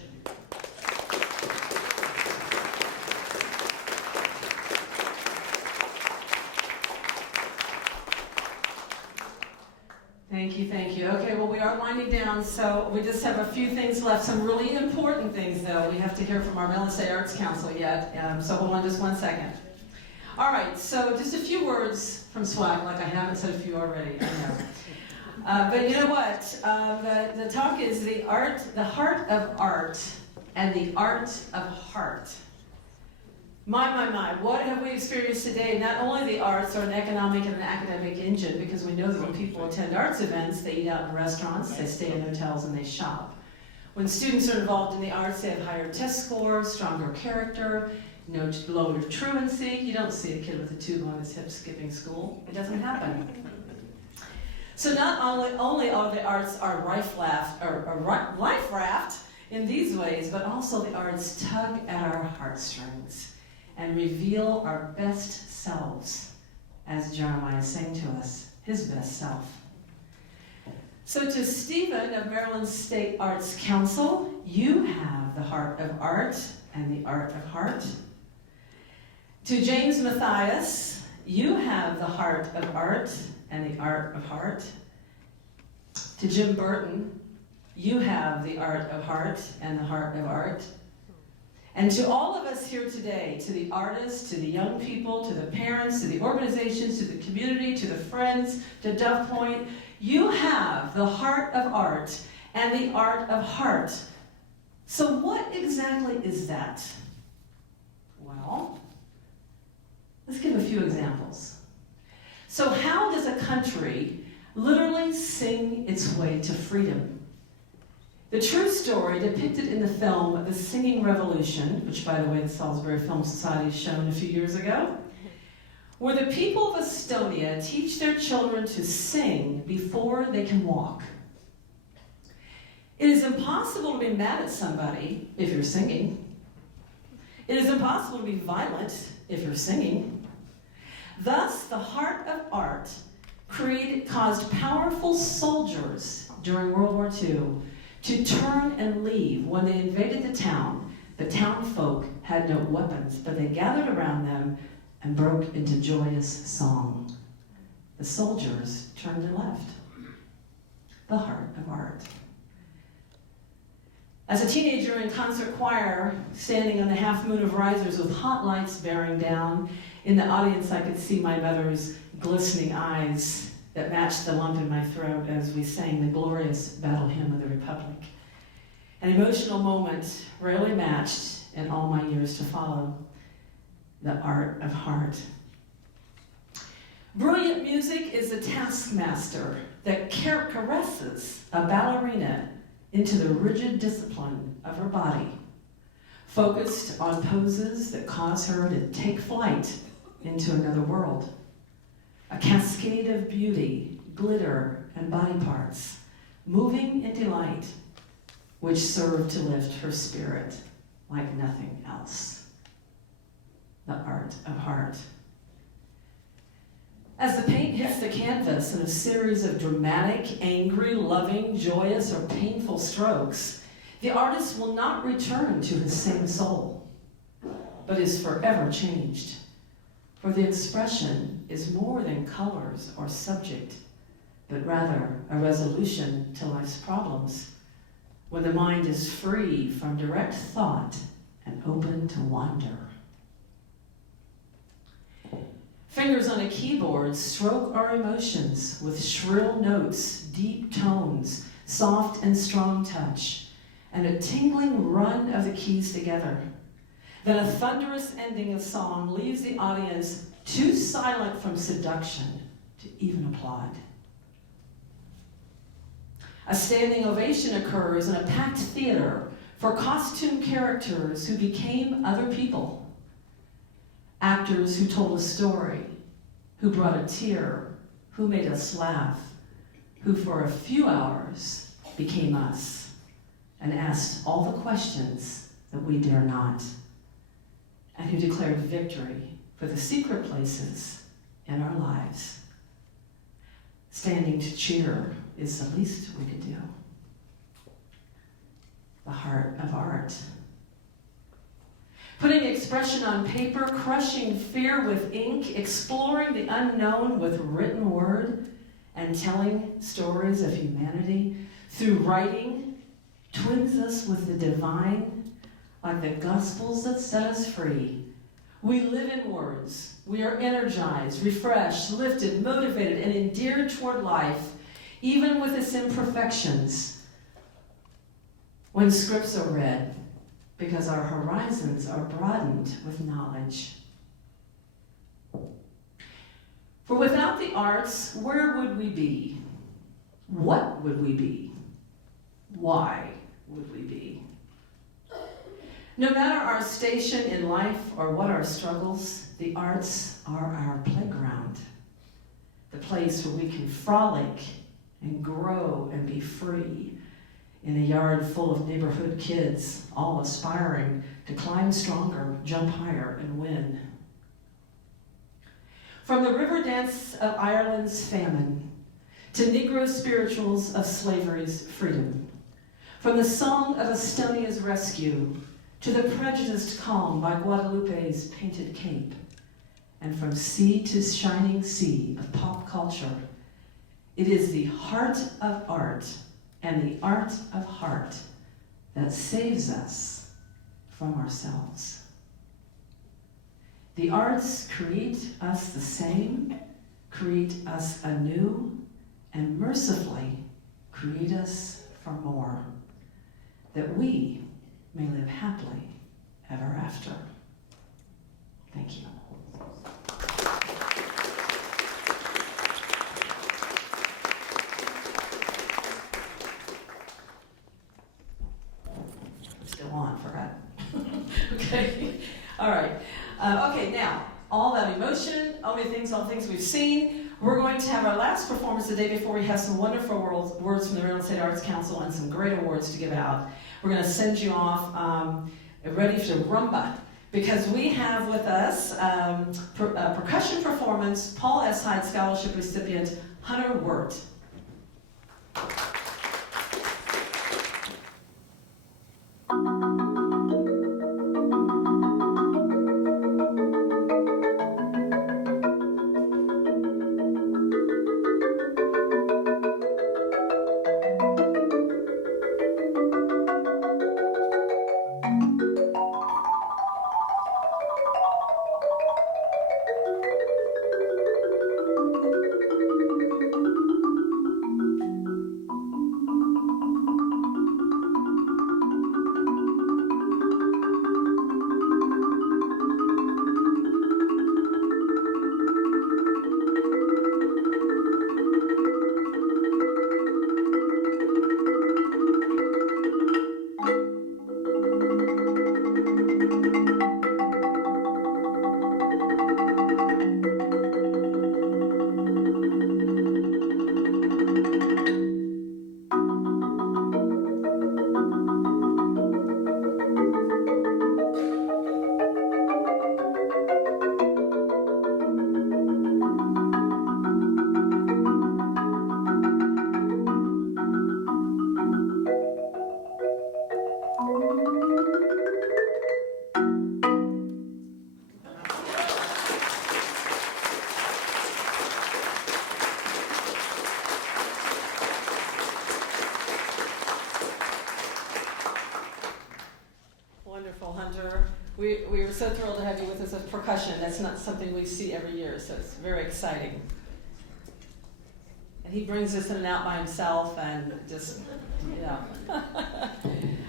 Thank you, thank you. Okay, well, we are winding down, so we just have a few things left. Some really important things, though. We have to hear from our Maryland State Arts Council yet, so hold on just one second. All right, so just a few words from SWAC, like I haven't said a few already, I know. But you know what? The talk is the heart of art, and the art of heart. My, what have we experienced today? Not only the arts are an economic and an academic engine, because we know that when people attend arts events, they eat out in restaurants, they stay in hotels, and they shop. When students are involved in the arts, they have higher test scores, stronger character, lower truancy. You don't see a kid with a tube on his hip skipping school. It doesn't happen. So not only are the arts our life raft in these ways, but also the arts tug at our heartstrings and reveal our best selves, as Jeremiah sang to us, his best self. So to Stephen of Maryland State Arts Council, you have the heart of art and the art of heart. To James Matthias, you have the heart of art and the art of heart. To Jim Burton, you have the art of heart and the heart of art. And to all of us here today, to the artists, to the young people, to the parents, to the organizations, to the community, to the friends, to Dove Pointe, you have the heart of art and the art of heart. So what exactly is that? Well, let's give a few examples. So how does a country literally sing its way to freedom? The true story depicted in the film The Singing Revolution, which by the way the Salisbury Film Society shown a few years ago, where the people of Estonia teach their children to sing before they can walk. It is impossible to be mad at somebody if you're singing. It is impossible to be violent if you're singing. Thus, the heart of art caused powerful soldiers during World War II to turn and leave. When they invaded the town folk had no weapons, but they gathered around them and broke into joyous song. The soldiers turned and left. The heart of art. As a teenager in concert choir, standing on the half moon of risers with hot lights bearing down, in the audience I could see my mother's glistening eyes that matched the lump in my throat as we sang the glorious battle hymn of the Republic. An emotional moment rarely matched in all my years to follow. The art of heart. Brilliant music is a taskmaster that caresses a ballerina into the rigid discipline of her body, focused on poses that cause her to take flight into another world. A cascade of beauty, glitter, and body parts, moving in delight, which serve to lift her spirit like nothing else. The art of heart. As the paint hits the canvas in a series of dramatic, angry, loving, joyous, or painful strokes, the artist will not return to his same soul, but is forever changed. For the expression is more than colors or subject, but rather a resolution to life's problems, when the mind is free from direct thought and open to wonder. Fingers on a keyboard stroke our emotions with shrill notes, deep tones, soft and strong touch, and a tingling run of the keys together. Then a thunderous ending of song leaves the audience too silent from seduction to even applaud. A standing ovation occurs in a packed theater for costume characters who became other people. Actors who told a story, who brought a tear, who made us laugh, who for a few hours became us and asked all the questions that we dare not, and who declared victory for the secret places in our lives. Standing to cheer is the least we could do. The heart of art. Putting expression on paper, crushing fear with ink, exploring the unknown with written word, and telling stories of humanity through writing twins us with the divine, like the gospels that set us free. We live in words. We are energized, refreshed, lifted, motivated, and endeared toward life, even with its imperfections. When scripts are read, because our horizons are broadened with knowledge. For without the arts, where would we be? What would we be? Why would we be? No matter our station in life or what our struggles, the arts are our playground, the place where we can frolic and grow and be free in a yard full of neighborhood kids, all aspiring to climb stronger, jump higher, and win. From the river dance of Ireland's famine to Negro spirituals of slavery's freedom, from the song of Estonia's rescue to the prejudiced calm by Guadalupe's painted cape, and from sea to shining sea of pop culture, it is the heart of art and the art of heart that saves us from ourselves. The arts create us the same, create us anew, and mercifully create us for more, that we may live happily ever after. Thank you. Still on, forgot. Okay, all right. Okay, now, all that emotion, all the things we've seen. We're going to have our last performance the day before we have some wonderful words from the Real Estate Arts Council and some great awards to give out. We're going to send you off ready for rumba, because we have with us a percussion performance, Paul S. Hyde Scholarship recipient, Hunter Wirt. Wonderful, Hunter. We were so thrilled to have you with us with percussion. That's not something we see every year, so it's very exciting. And he brings this in and out by himself and just, you know.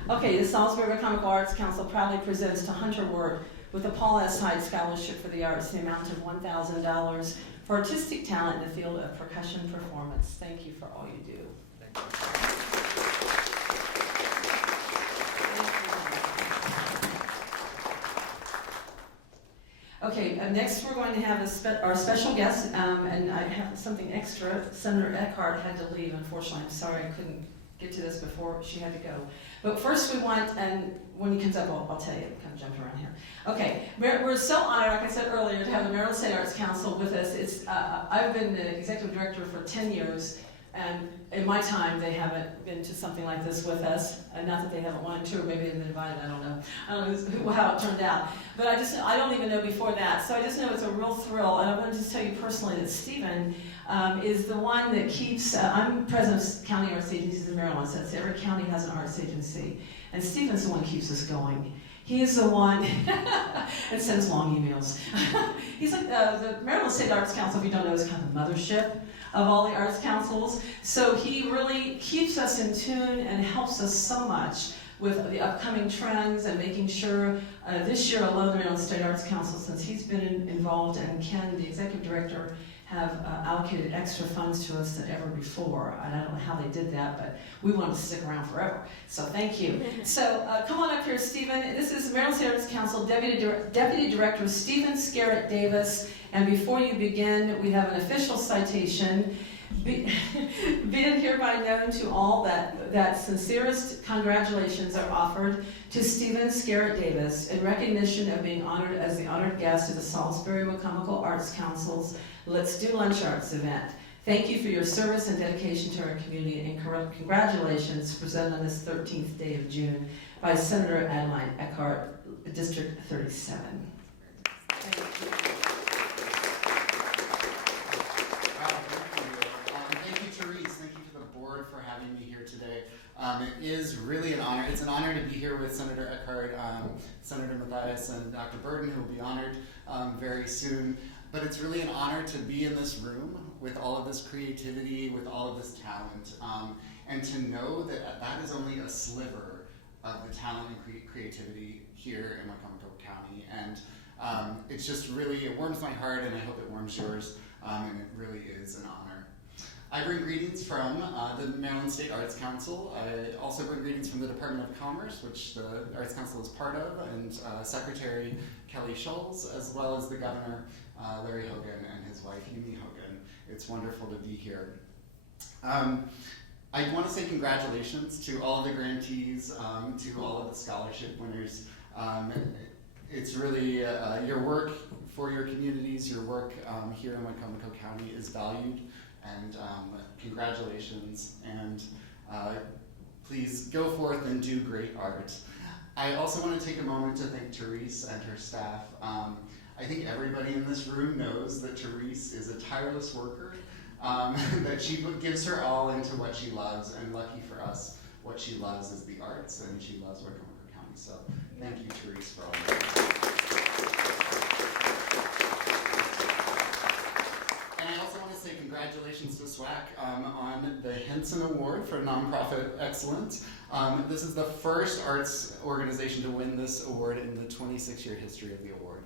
Okay, the Salisbury Wicomico Arts Council proudly presents to Hunter Wirt with the Paul S. Hyde Scholarship for the Arts, the amount of $1,000 for artistic talent in the field of percussion performance. Thank you for all you do. Thank you. Okay, next we're going to have our special guest, and I have something extra. Senator Eckhart had to leave, unfortunately. I'm sorry I couldn't get to this before she had to go. But first we want, and when he comes up, I'll tell you, kind of jumping around here. Okay, we're so honored, like I said earlier, to have the Maryland State Arts Council with us. I've been the executive director for 10 years, and in my time they haven't been to something like this with us. Not that they haven't wanted to, or maybe they've been invited, I don't know how it turned out. But I don't even know before that. So I just know it's a real thrill, and I want to just tell you personally that Stephen is the one that keeps, I'm president of county arts agencies in Maryland, so every county has an arts agency. And Stephen's the one who keeps us going. He is the one that sends long emails. He's like the Maryland State Arts Council, if you don't know, is kind of the mothership of all the arts councils. So he really keeps us in tune and helps us so much with the upcoming trends and making sure this year alone, the Maryland State Arts Council, since he's been involved, and Ken, the executive director, have allocated extra funds to us than ever before. And I don't know how they did that, but we want to stick around forever. So thank you. So come on up here, Stephen. This is Maryland State Arts Council Deputy Director Stephen Scarrett Davis. And before you begin, we have an official citation. Be it hereby known to all that sincerest congratulations are offered to Stephen Scarrett Davis in recognition of being honored as the honored guest of the Salisbury Wicomico Arts Council's Let's Do Lunch Arts event. Thank you for your service and dedication to our community, and congratulations presented on this 13th day of June by Senator Adeline Eckhart, District 37. Thank you. It is really an honor. It's an honor to be here with Senator Eckhart, Senator Mathias, and Dr. Burden, who will be honored very soon. But it's really an honor to be in this room with all of this creativity, with all of this talent, and to know that that is only a sliver of the talent and creativity here in Wicomico County. And it's just really, it warms my heart, and I hope it warms yours, and it really is an honor. I bring greetings from the Maryland State Arts Council. I also bring greetings from the Department of Commerce, which the Arts Council is part of, and Secretary Kelly Schulz, as well as the Governor Larry Hogan and his wife Yumi Hogan. It's wonderful to be here. I want to say congratulations to all of the grantees, to all of the scholarship winners. It's really your work for your communities, your work here in Wicomico County is valued. And congratulations, and please go forth and do great art. I also want to take a moment to thank Therese and her staff. I think everybody in this room knows that Therese is a tireless worker, that she gives her all into what she loves, and lucky for us, what she loves is the arts, and she loves Wicomico County. So thank you, Therese, for all that. I also want to say congratulations to SWAC on the Henson Award for Nonprofit Excellence. This is the first arts organization to win this award in the 26-year history of the award.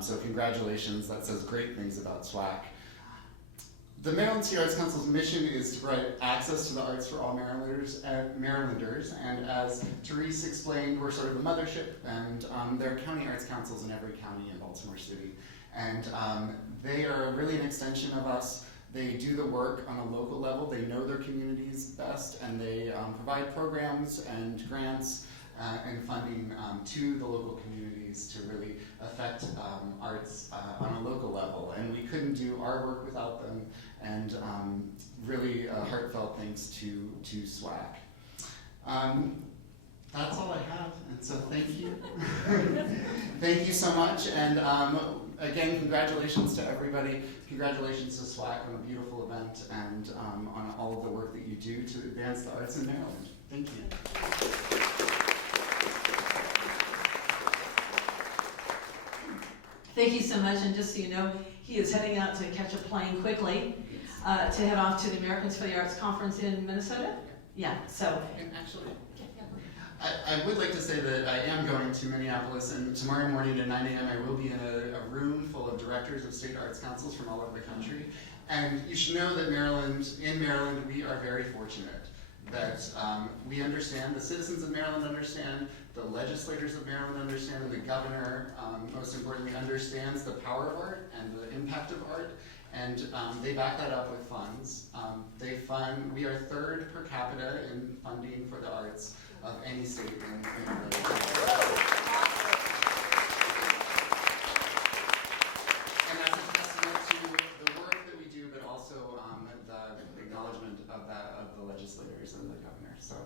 So congratulations, that says great things about SWAC. The Maryland State Arts Council's mission is to provide access to the arts for all Marylanders, and as Therese explained, we're sort of the mothership, and there are county arts councils in every county in Baltimore City. And they are really an extension of us. They do the work on a local level. They know their communities best, and they provide programs and grants and funding to the local communities to really affect arts on a local level. And we couldn't do our work without them, and really heartfelt thanks to SWAC. That's all I have, and so thank you. Thank you so much, and again, congratulations to everybody. Congratulations to SWAC on a beautiful event, and on all of the work that you do to advance the arts in Maryland. Thank you. Thank you so much, and just so you know, he is heading out to catch a plane quickly to head off to the Americans for the Arts Conference in Minnesota. Yeah, so. And actually, I would like to say that I am going to Minneapolis, and tomorrow morning at 9 a.m. I will be in a room full of directors of state arts councils from all over the country. And you should know that in Maryland, we are very fortunate that we understand, the citizens of Maryland understand, the legislators of Maryland understand, and the governor, most importantly, understands the power of art and the impact of art, and they back that up with funds. We are third per capita in funding for the arts of any state in Maryland. And that's a testament to the work that we do, but also the acknowledgement of the legislators and the governor. So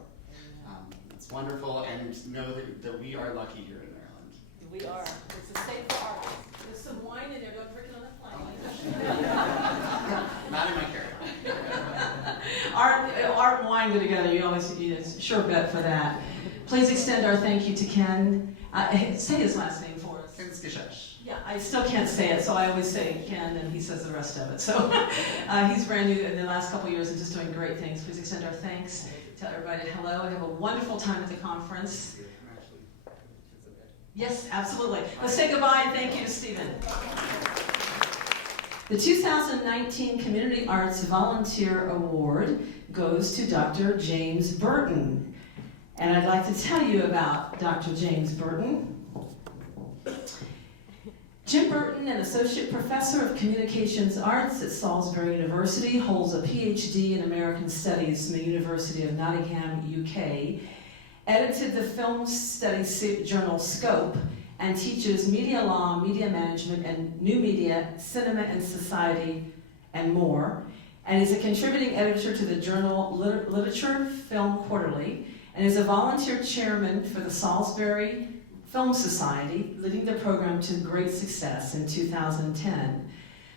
it's wonderful, and know that we are lucky here in Maryland. We are. It's a safe for artists. There's some wine in there. Don't drink it on the plane. Not in my carry-on. Art and wine go together. You always sure bet for that. Please extend our thank you to Ken. Say his last name for us. Ken Skishesh. Yeah, I still can't say it, so I always say Ken, and he says the rest of it. So he's brand new in the last couple of years and just doing great things. Please extend our thanks. Tell everybody hello and have a wonderful time at the conference. Yes, absolutely. Let's say goodbye and thank you to Stephen. The 2019 Community Arts Volunteer Award goes to Dr. James Burton. And I'd like to tell you about Dr. James Burton. Jim Burton, an associate professor of communications arts at Salisbury University, holds a PhD in American Studies from the University of Nottingham, UK, edited the film study journal Scope, and teaches media law, media management, and new media, cinema and society, and more, and is a contributing editor to the journal Literature Film Quarterly, and is a volunteer chairman for the Salisbury Film Society, leading the program to great success in 2010.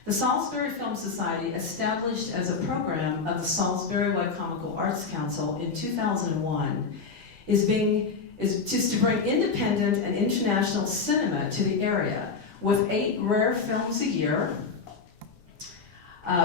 The Salisbury Film Society, established as a program of the Salisbury Wicomico Arts Council in 2001, is just to bring independent and international cinema to the area, with 8 rare films a year,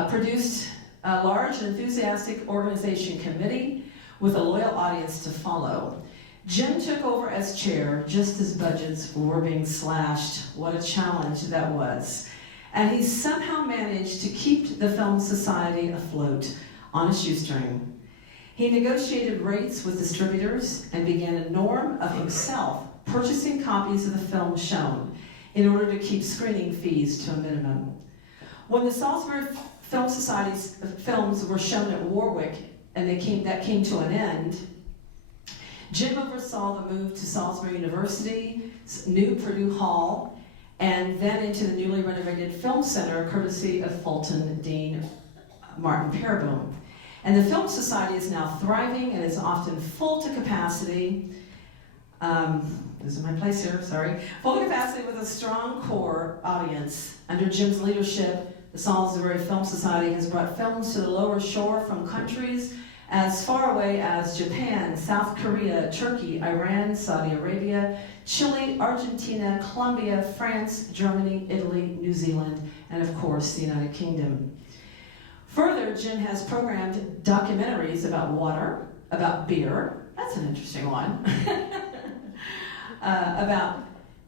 produced a large and enthusiastic organization committee with a loyal audience to follow. Jim took over as chair just as budgets were being slashed. What a challenge that was. And he somehow managed to keep the Film Society afloat on a shoestring. He negotiated rates with distributors and began a norm of himself purchasing copies of the film shown in order to keep screening fees to a minimum. When the Salisbury Film Society's films were shown at Warwick and that came to an end, Jim oversaw the move to Salisbury University's new Purdue Hall, and then into the newly renovated Film Center, courtesy of Fulton Dean Martin Peerboom. And the Film Society is now thriving and is often full to capacity. This is my place here, sorry. Full to capacity with a strong core audience. Under Jim's leadership, the Salisbury Film Society has brought films to the lower shore from countries as far away as Japan, South Korea, Turkey, Iran, Saudi Arabia, Chile, Argentina, Colombia, France, Germany, Italy, New Zealand, and of course the United Kingdom. Further, Jim has programmed documentaries about water, about beer, that's an interesting one, about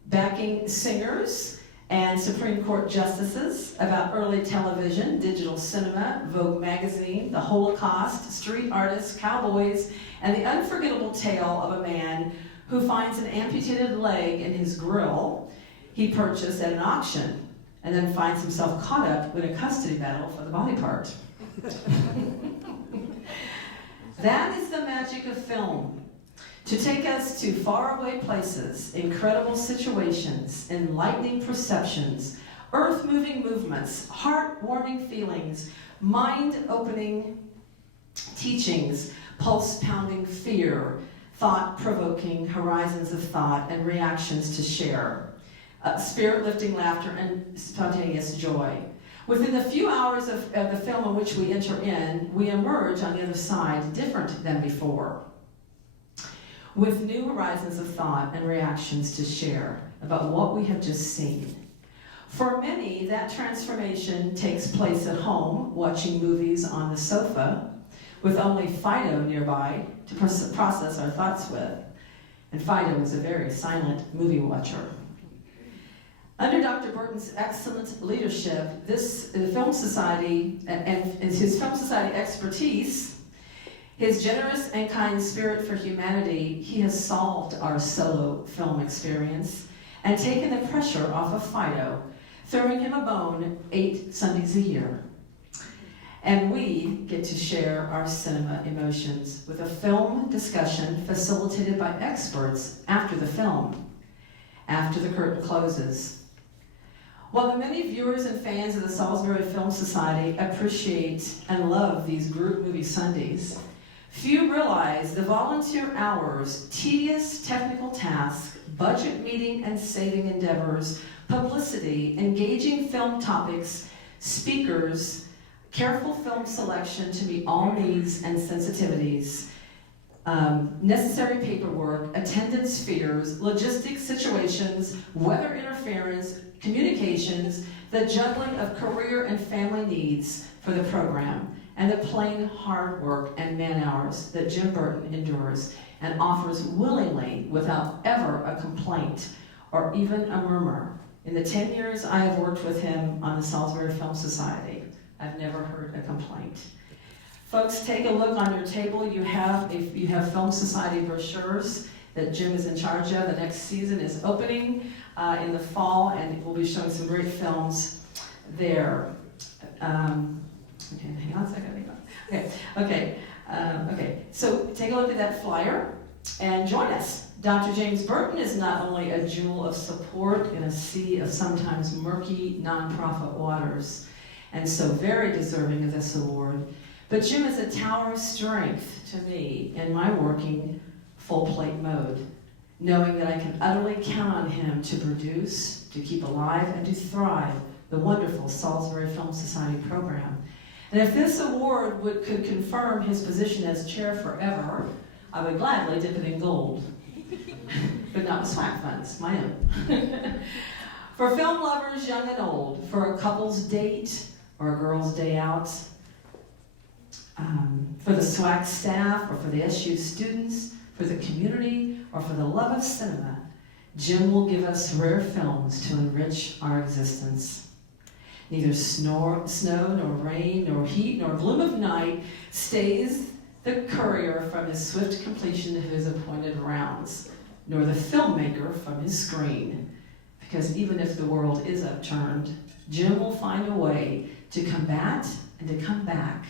backing singers and Supreme Court justices, about early television, digital cinema, Vogue magazine, the Holocaust, street artists, cowboys, and the unforgettable tale of a man who finds an amputated leg in his grill he purchased at an auction, and then finds himself caught up in a custody battle for the body part. That is the magic of film. To take us to faraway places, incredible situations, enlightening perceptions, earth-moving movements, heart-warming feelings, mind-opening teachings, pulse-pounding fear, thought-provoking horizons of thought and reactions to share, spirit-lifting laughter and spontaneous joy. Within the few hours of the film in which we enter in, we emerge on the other side different than before, with new horizons of thought and reactions to share about what we have just seen. For many, that transformation takes place at home, watching movies on the sofa, with only Fido nearby to process our thoughts with. And Fido is a very silent movie watcher. Under Dr. Burton's excellent leadership, the Film Society and his Film Society expertise His generous and kind spirit for humanity, he has solved our solo film experience and taken the pressure off of Fido, throwing him a bone 8 Sundays a year. And we get to share our cinema emotions with a film discussion facilitated by experts after the film, after the curtain closes. While the many viewers and fans of the Salisbury Film Society appreciate and love these group movie Sundays, few realize the volunteer hours, tedious technical tasks, budget meeting and saving endeavors, publicity, engaging film topics, speakers, careful film selection to meet all needs and sensitivities, necessary paperwork, attendance fears, logistics situations, weather interference, communications, the juggling of career and family needs for the program, and the plain hard work and man hours that Jim Burton endures and offers willingly without ever a complaint or even a murmur. In the 10 years I have worked with him on the Salisbury Film Society, I've never heard a complaint. Folks, take a look on your table. You have Film Society brochures that Jim is in charge of. The next season is opening in the fall, and we'll be showing some great films there. Okay, hang on a second. Okay. So take a look at that flyer and join us. Dr. James Burton is not only a jewel of support in a sea of sometimes murky nonprofit waters, and so very deserving of this award, but Jim is a tower of strength to me in my working full plate mode, knowing that I can utterly count on him to produce, to keep alive, and to thrive the wonderful Salisbury Film Society program. And if this award could confirm his position as chair forever, I would gladly dip it in gold. But not with SWAC funds, my own. For film lovers young and old, for a couple's date or a girl's day out, for the SWAC staff or for the SU students, for the community or for the love of cinema, Jim will give us rare films to enrich our existence. Neither snow, nor rain, nor heat, nor gloom of night stays the courier from his swift completion of his appointed rounds, nor the filmmaker from his screen. Because even if the world is upturned, Jim will find a way to combat and to come back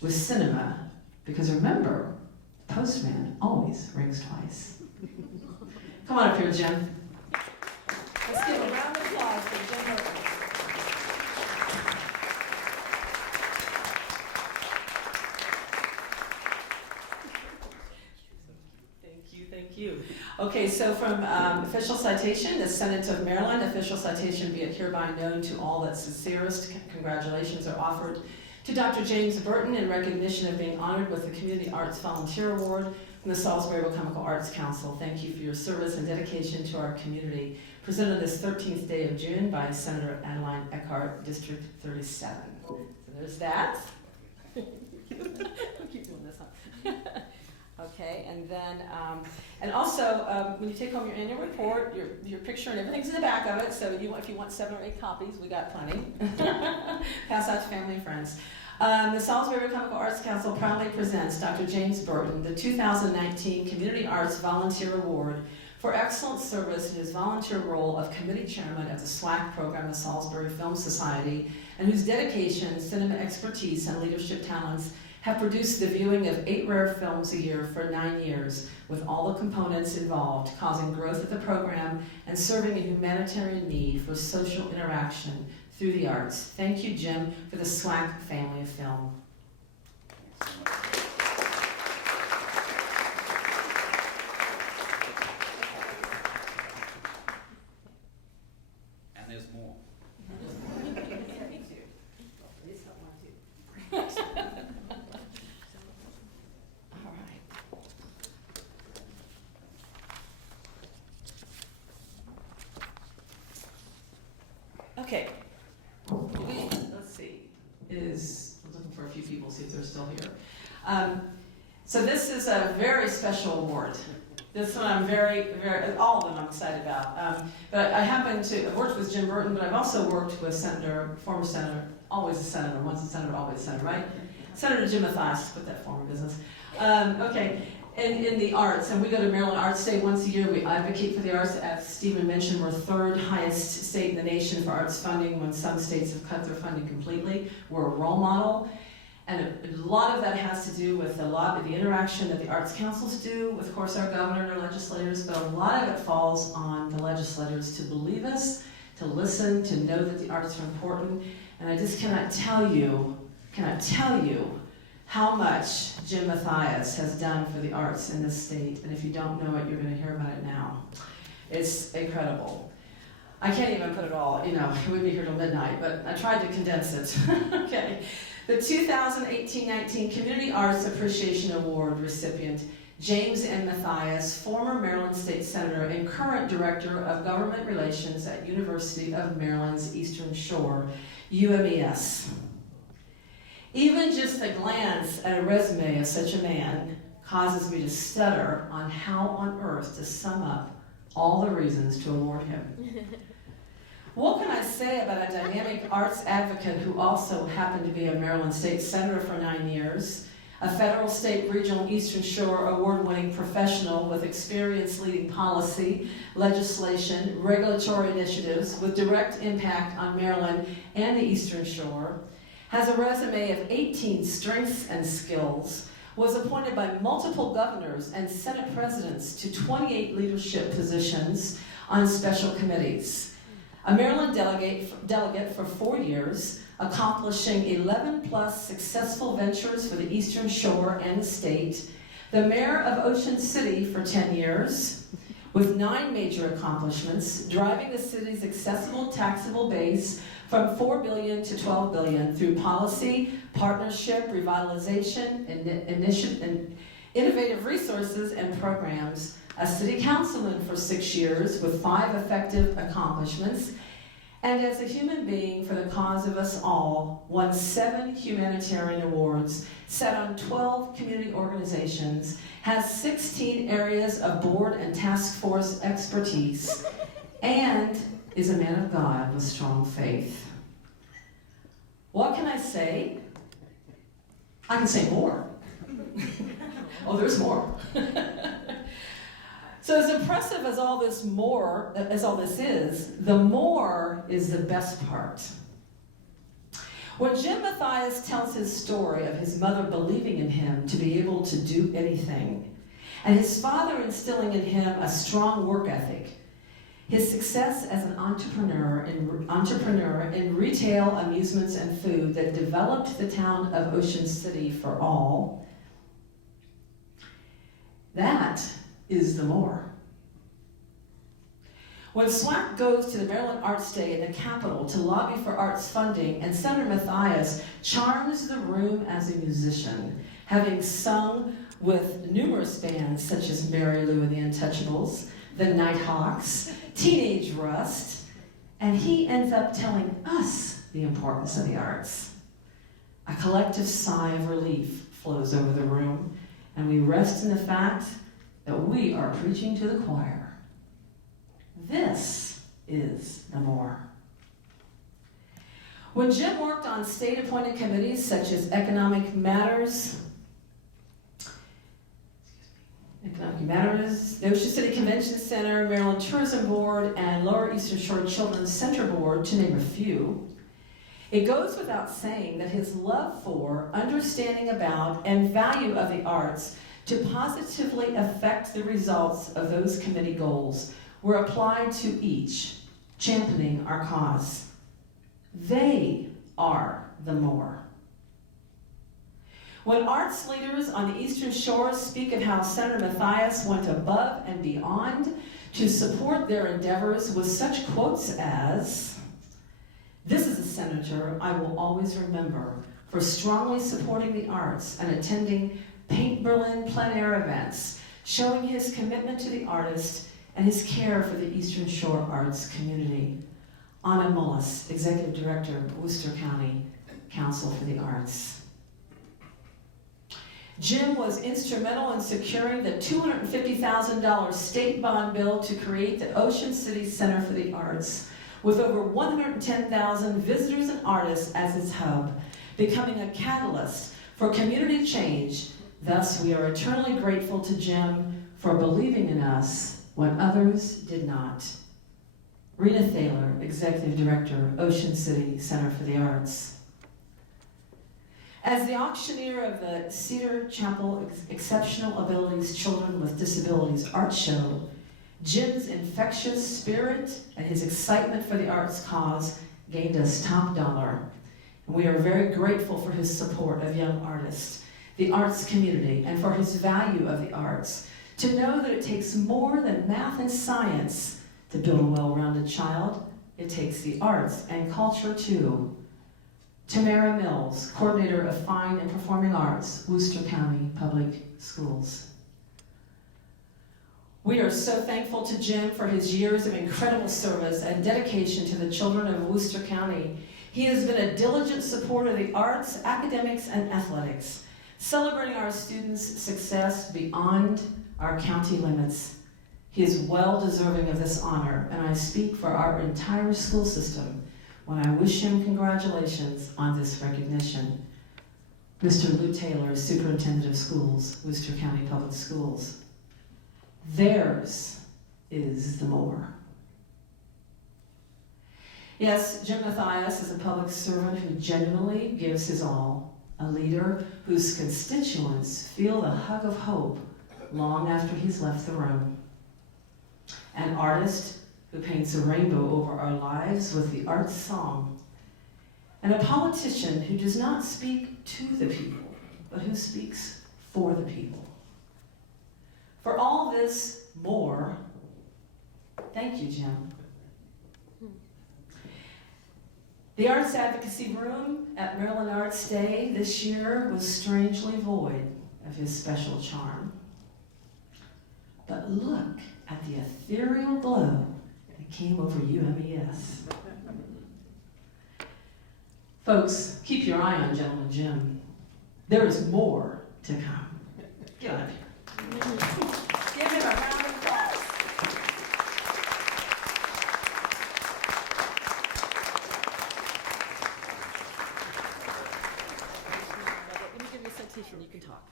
with cinema. Because remember, the postman always rings twice. Come on up here, Jim. Let's give a round of applause for Jim Burton. Thank you. Okay, so from official citation, the Senate of Maryland, official citation be it hereby known to all that sincerest congratulations are offered to Dr. James Burton in recognition of being honored with the Community Arts Volunteer Award from the Salisbury Wicomico Arts Council. Thank you for your service and dedication to our community. Presented this 13th day of June by Senator Adeline Eckhart, District 37. So there's that. We'll keep doing this, huh? Okay, and then, and also, when you take home your annual report, your picture and everything's in the back of it, so if you want 7 or 8 copies, we got plenty. Pass out to family and friends. The Salisbury Wicomico Arts Council proudly presents Dr. James Burton, the 2019 Community Arts Volunteer Award for excellent service in his volunteer role of committee chairman of the SWAC program of Salisbury Film Society, and whose dedication, cinema expertise, and leadership talents have produced the viewing of 8 rare films a year for 9 years, with all the components involved, causing growth of the program and serving a humanitarian need for social interaction through the arts. Thank you, Jim, for the SWAC family of film. And there's more. Okay, let's see, I'm looking for a few people, see if they're still here. So this is a very special award. This one I'm all of them I'm excited about. But I happen to, I've worked with Jim Burton, but I've also worked with former senator, always a senator, once a senator, always a senator, right? Senator Jim Mathias, put that former business. Okay, in the arts, and we go to Maryland Arts Day once a year. We advocate for the arts. As Stephen mentioned, we're third highest state in the nation for arts funding when some states have cut their funding completely. We're a role model. And a lot of that has to do with the interaction that the arts councils do with, of course, our governor and our legislators, but a lot of it falls on the legislators to believe us, to listen, to know that the arts are important. And I just cannot tell you how much Jim Mathias has done for the arts in this state. And if you don't know it, you're going to hear about it now. It's incredible. I can't even put it all, we'd be here till midnight, but I tried to condense it. Okay. The 2018-19 Community Arts Appreciation Award recipient, James M. Mathias, former Maryland State Senator and current Director of Government Relations at University of Maryland's Eastern Shore, UMES. Even just a glance at a resume of such a man causes me to stutter on how on earth to sum up all the reasons to award him. What can I say about a dynamic arts advocate who also happened to be a Maryland State Senator for 9 years, a federal, state, regional, Eastern Shore award-winning professional with experience leading policy, legislation, regulatory initiatives with direct impact on Maryland and the Eastern Shore, has a resume of 18 strengths and skills, was appointed by multiple governors and Senate presidents to 28 leadership positions on special committees. A Maryland delegate for 4 years, accomplishing 11 plus successful ventures for the Eastern Shore and the state, the mayor of Ocean City for 10 years, with 9 major accomplishments, driving the city's accessible taxable base from $4 billion to $12 billion through policy, partnership, revitalization, and innovative resources and programs, a city councilman for 6 years with 5 effective accomplishments, and as a human being for the cause of us all, won 7 humanitarian awards, sat on 12 community organizations, has 16 areas of board and task force expertise, and is a man of God with strong faith. What can I say? I can say more. Oh, there's more. So as impressive as all this is, the more is the best part. When Jim Mathias tells his story of his mother believing in him to be able to do anything, and his father instilling in him a strong work ethic, his success as an entrepreneur in retail, amusements, and food that developed the town of Ocean City for all, that is the more. When SWAC goes to the Maryland Arts Day in the Capitol to lobby for arts funding, and Senator Mathias charms the room as a musician, having sung with numerous bands such as Mary Lou and the Untouchables, the Nighthawks, Teenage Rust, and he ends up telling us the importance of the arts. A collective sigh of relief flows over the room, and we rest in the fact that we are preaching to the choir. This is the more. When Jim worked on state-appointed committees such as Economic Matters, the Ocean City Convention Center, Maryland Tourism Board, and Lower Eastern Shore Children's Center Board, to name a few, it goes without saying that his love for, understanding about, and value of the arts to positively affect the results of those committee goals were applied to each, championing our cause. They are the more. When arts leaders on the Eastern Shore speak of how Senator Mathias went above and beyond to support their endeavors with such quotes as, "This is a senator I will always remember for strongly supporting the arts and attending Paint Berlin plein air events, showing his commitment to the artist and his care for the Eastern Shore arts community." Anna Mullis, Executive Director of Worcester County Council for the Arts. Jim was instrumental in securing the $250,000 state bond bill to create the Ocean City Center for the Arts, with over 110,000 visitors and artists as its hub, becoming a catalyst for community change Thus, we are eternally grateful to Jim for believing in us when others did not. Rena Thaler, Executive Director, Ocean City Center for the Arts. As the auctioneer of the Cedar Chapel Exceptional Abilities Children with Disabilities Art Show, Jim's infectious spirit and his excitement for the arts cause gained us top dollar. And we are very grateful for his support of young artists, the arts community, and for his value of the arts. To know that it takes more than math and science to build a well-rounded child, it takes the arts and culture too. Tamara Mills, Coordinator of Fine and Performing Arts, Worcester County Public Schools. We are so thankful to Jim for his years of incredible service and dedication to the children of Worcester County. He has been a diligent supporter of the arts, academics, and athletics, celebrating our students' success beyond our county limits. He is well deserving of this honor, and I speak for our entire school system when I wish him congratulations on this recognition. Mr. Lou Taylor, Superintendent of Schools, Worcester County Public Schools. Theirs is the more. Yes, Jim Mathias is a public servant who genuinely gives his all, a leader whose constituents feel the hug of hope long after he's left the room, an artist who paints a rainbow over our lives with the arts song, and a politician who does not speak to the people, but who speaks for the people. For all this more, thank you, Jim. The Arts Advocacy Room at Maryland Arts Day this year was strangely void of his special charm. But look at the ethereal glow that came over UMES. Folks, keep your eye on Gentleman Jim. There is more to come. Get up here. Give him a round of applause. Let me give you a citation, you can talk.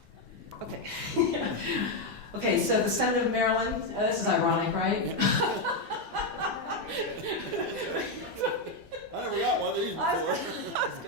Okay. Okay, so the Senate of Maryland, this is ironic, right? I never got one of these before. I was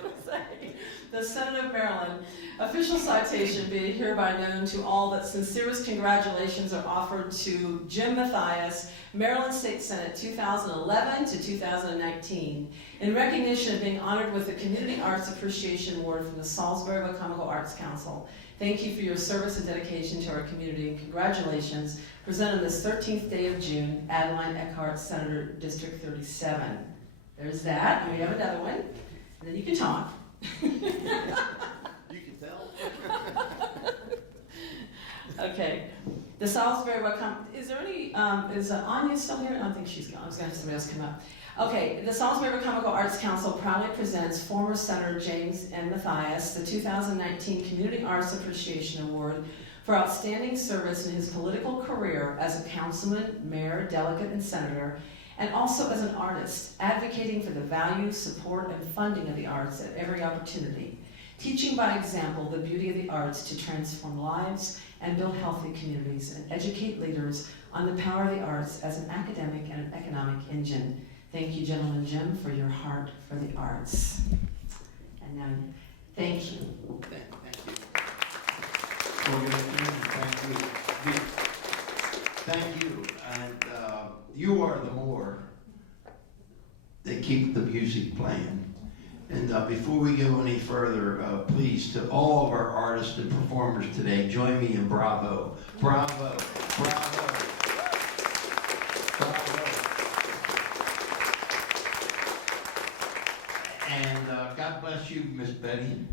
going to say, the Senate of Maryland, official citation being hereby known to all that sincerest congratulations are offered to Jim Mathias, Maryland State Senate 2011 to 2019, in recognition of being honored with the Community Arts Appreciation Award from the Salisbury Wicomico Arts Council. Thank you for your service and dedication to our community, and congratulations. Presented on this 13th day of June, Adeline Eckhart, Senator District 37. There's that, and we have another one, and then you can talk. You can tell. Okay, the Salisbury Wicomico, is there any, is Anya still here? I don't think she's gone, I was gonna have somebody else come up. Okay, the Salisbury Wicomico Arts Council proudly presents former Senator James N. Mathias the 2019 Community Arts Appreciation Award for outstanding service in his political career as a councilman, mayor, delegate, and senator, and also as an artist, advocating for the value, support, and funding of the arts at every opportunity, teaching by example the beauty of the arts to transform lives and build healthy communities, and educate leaders on the power of the arts as an academic and an economic engine. Thank you, Gentleman Jim, for your heart for the arts. And now, thank you. Thank you. Well, good afternoon. Thank you. Thank you. And you are the more that keep the music playing. And before we go any further, please, to all of our artists and performers today, join me in bravo. Bravo. Bravo. Bravo. And God bless you, Miss Betty.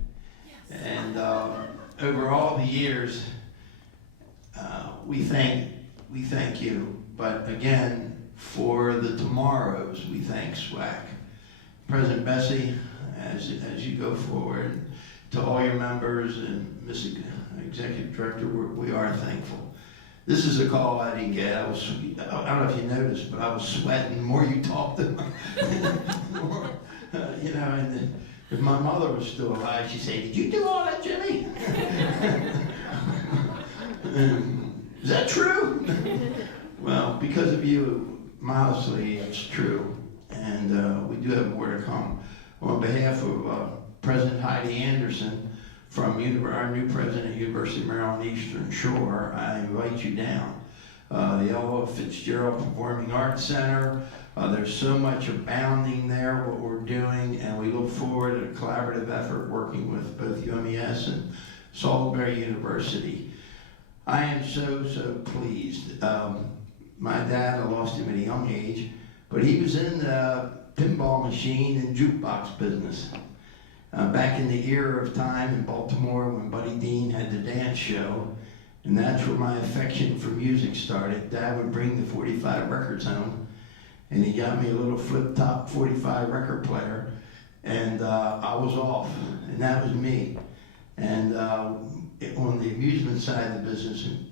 Yes. And over all the years, we thank you. But again, for the tomorrows, we thank SWAC. President Bessie, as you go forward, to all your members and Mr. Executive Director, we are thankful. This is a call I didn't get. I don't know if you noticed, but I was sweating. The more you talked, the more, you know, and if my mother was still alive, she'd say, "Did you do all that, Jimmy?" Is that true? Well, because of you, modestly, it's true. And we do have more to come. On behalf of President Heidi Anderson, from our new president, University of Maryland Eastern Shore, I invite you down. The Ella Fitzgerald Performing Arts Center, there's so much abounding there, what we're doing, and we look forward to a collaborative effort working with both UMES and Salisbury University. I am so pleased. My dad, I lost him at a young age, but he was in the pinball machine and jukebox business. Back in the era of time in Baltimore when Buddy Dean had the dance show, and that's where my affection for music started. Dad would bring the 45 records home, and he got me a little flip-top 45 record player, and I was off, and that was me. And on the amusement side of the business, and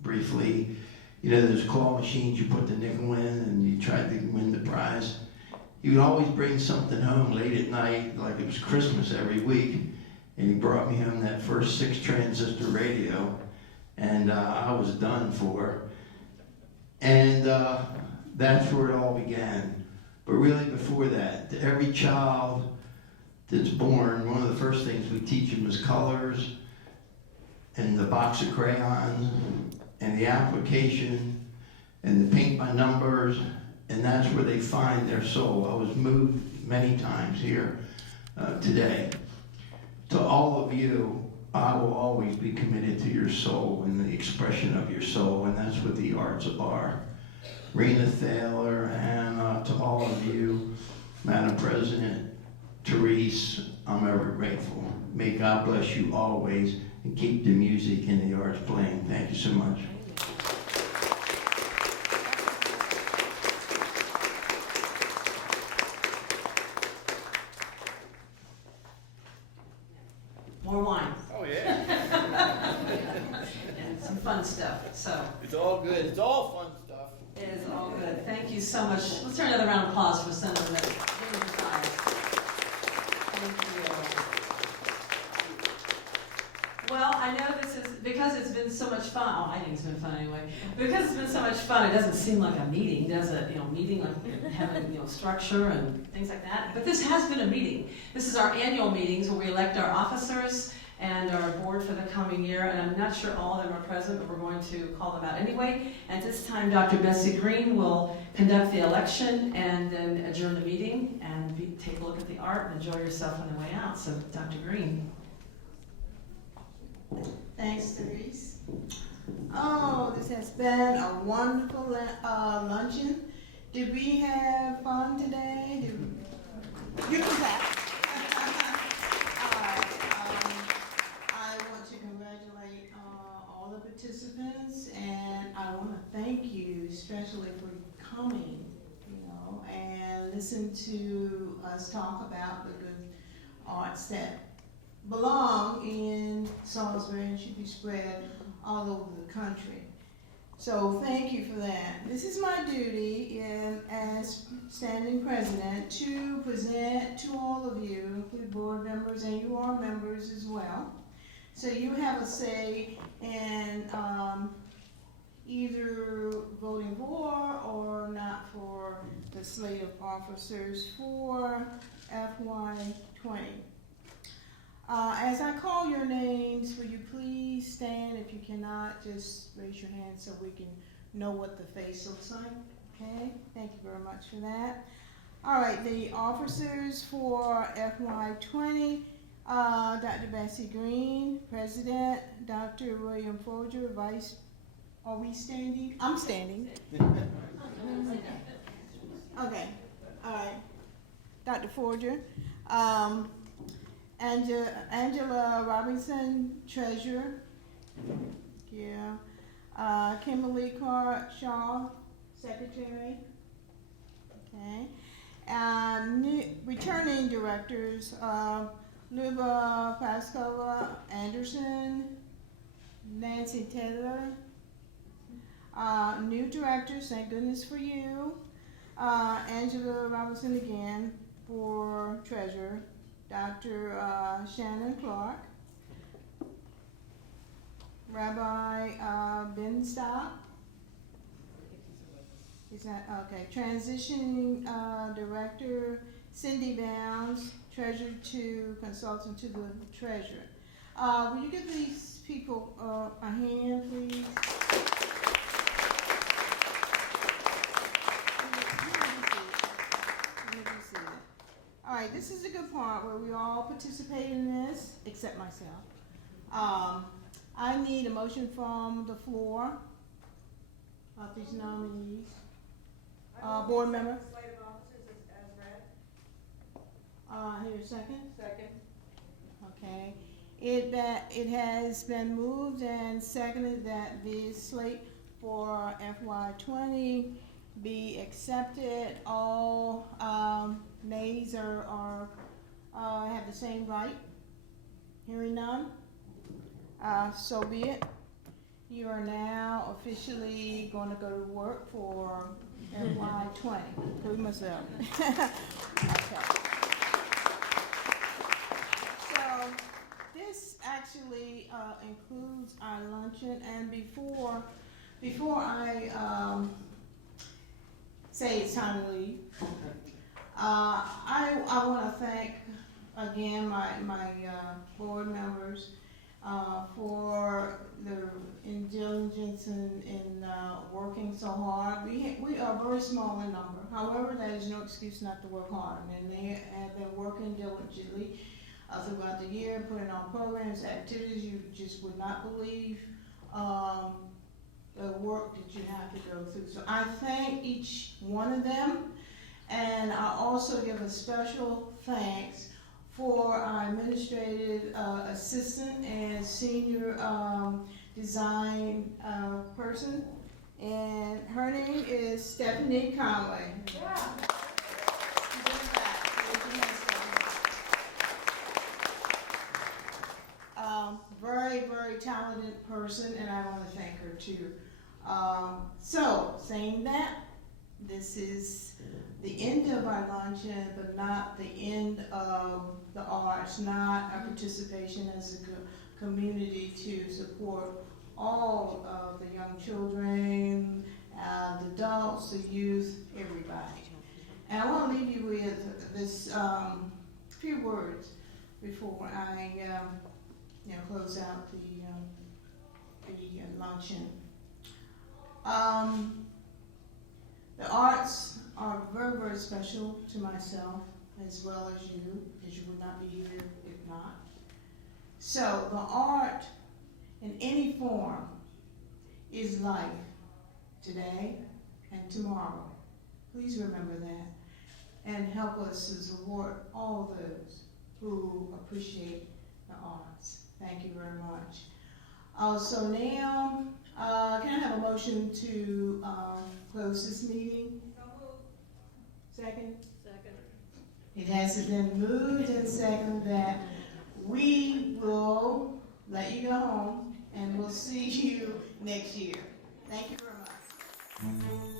briefly, you know, those claw machines, you put the nickel in and you tried to win the prize. He would always bring something home late at night, like it was Christmas every week, and he brought me home that first 6-transistor radio, and I was done for. And that's where it all began. But really before that, to every child that's born, one of the first things we teach them is colors, and the box of crayons, and the application, and the paint by numbers, and that's where they find their soul. I was moved many times here today. To all of you, I will always be committed to your soul and the expression of your soul, and that's what the arts are. Rena Thaler, and to all of you, Madam President, Therese, I'm ever grateful. May God bless you always and keep the music and the arts playing. Thank you so much. More wine. Oh, yeah. And some fun stuff, so. It's all good. It's all fun stuff. It is all good. Thank you so much. Let's turn another round of applause for Senator Mathias. Thank you. Well, I know this is, because it's been so much fun, I think it's been fun anyway. Because it's been so much fun, it doesn't seem like a meeting, does it? You know, meeting like having, structure and things like that. But this has been a meeting. This is our annual meetings where we elect our officers and our board for the coming year, and I'm not sure all of them are present, but we're going to call them out anyway. And this time, Dr. Bessie Green will conduct the election and then adjourn the meeting and take a look at the art and enjoy yourself on the way out. So, Dr. Green. Thanks, Therese. Oh, this has been a wonderful luncheon. Did we have fun today? You can clap. I want to congratulate all the participants, and I want to thank you especially for coming, and listen to us talk about the good arts that belong in Salisbury and should be spread all over the country. So thank you for that. This is my duty as standing president to present to all of you, including board members, and you are members as well. So you have a say in either voting for or not for the slate of officers for FY20. As I call your names, will you please stand? If you cannot, just raise your hand so we can know what the face looks like. Okay, thank you very much for that. All right, the officers for FY20, Dr. Bessie Green, President, Dr. William Folger, Vice, are we standing? I'm standing. Okay, all right, Dr. Folger. Angela Robinson, Treasurer. Yeah. Kimberly Carr Shaw, Secretary. Okay. Returning directors, Luba Paskova Anderson, Nancy Taylor. New directors, thank goodness for you. Angela Robinson again for Treasurer. Dr. Shannon Clark. Rabbi Benstock. Is that, okay, transitioning director Cindy Bounds, treasurer to consultant to the treasurer. Will you give these people a hand, please? All right, this is a good part where we all participate in this, except myself. I need a motion from the floor of these nominees. Board member? Slate of officers as read. Here a second? Second. Okay. It has been moved and seconded that the slate for FY20 be accepted. All nays are have the same right. Hearing none, so be it. You are now officially going to go to work for FY20. Prove myself. Okay. So this actually includes our luncheon, and before I say it's time to leave, I want to thank again my board members for their diligence in working so hard. We are very small in number. However, that is no excuse not to work hard, and they have been working diligently throughout the year, putting on programs, activities you just would not believe the work that you have to go through. So I thank each one of them, and I also give a special thanks for our administrative assistant and senior design person, and her name is Stephanie Conway. Yeah. Very, very talented person, and I want to thank her too. So, saying that, this is the end of our luncheon, but not the end of the arts, not our participation as a community to support all of the young children, the adults, the youth, everybody. And I want to leave you with this few words before I close out the luncheon. The arts are very, very special to myself as well as you, because you would not be here if not. So the art in any form is life today and tomorrow. Please remember that, and help us to support all those who appreciate the arts. Thank you very much. So now, can I have a motion to close this meeting? So moved. Second? Second. It has been moved and seconded that we will let you go home, and we'll see you next year. Thank you very much.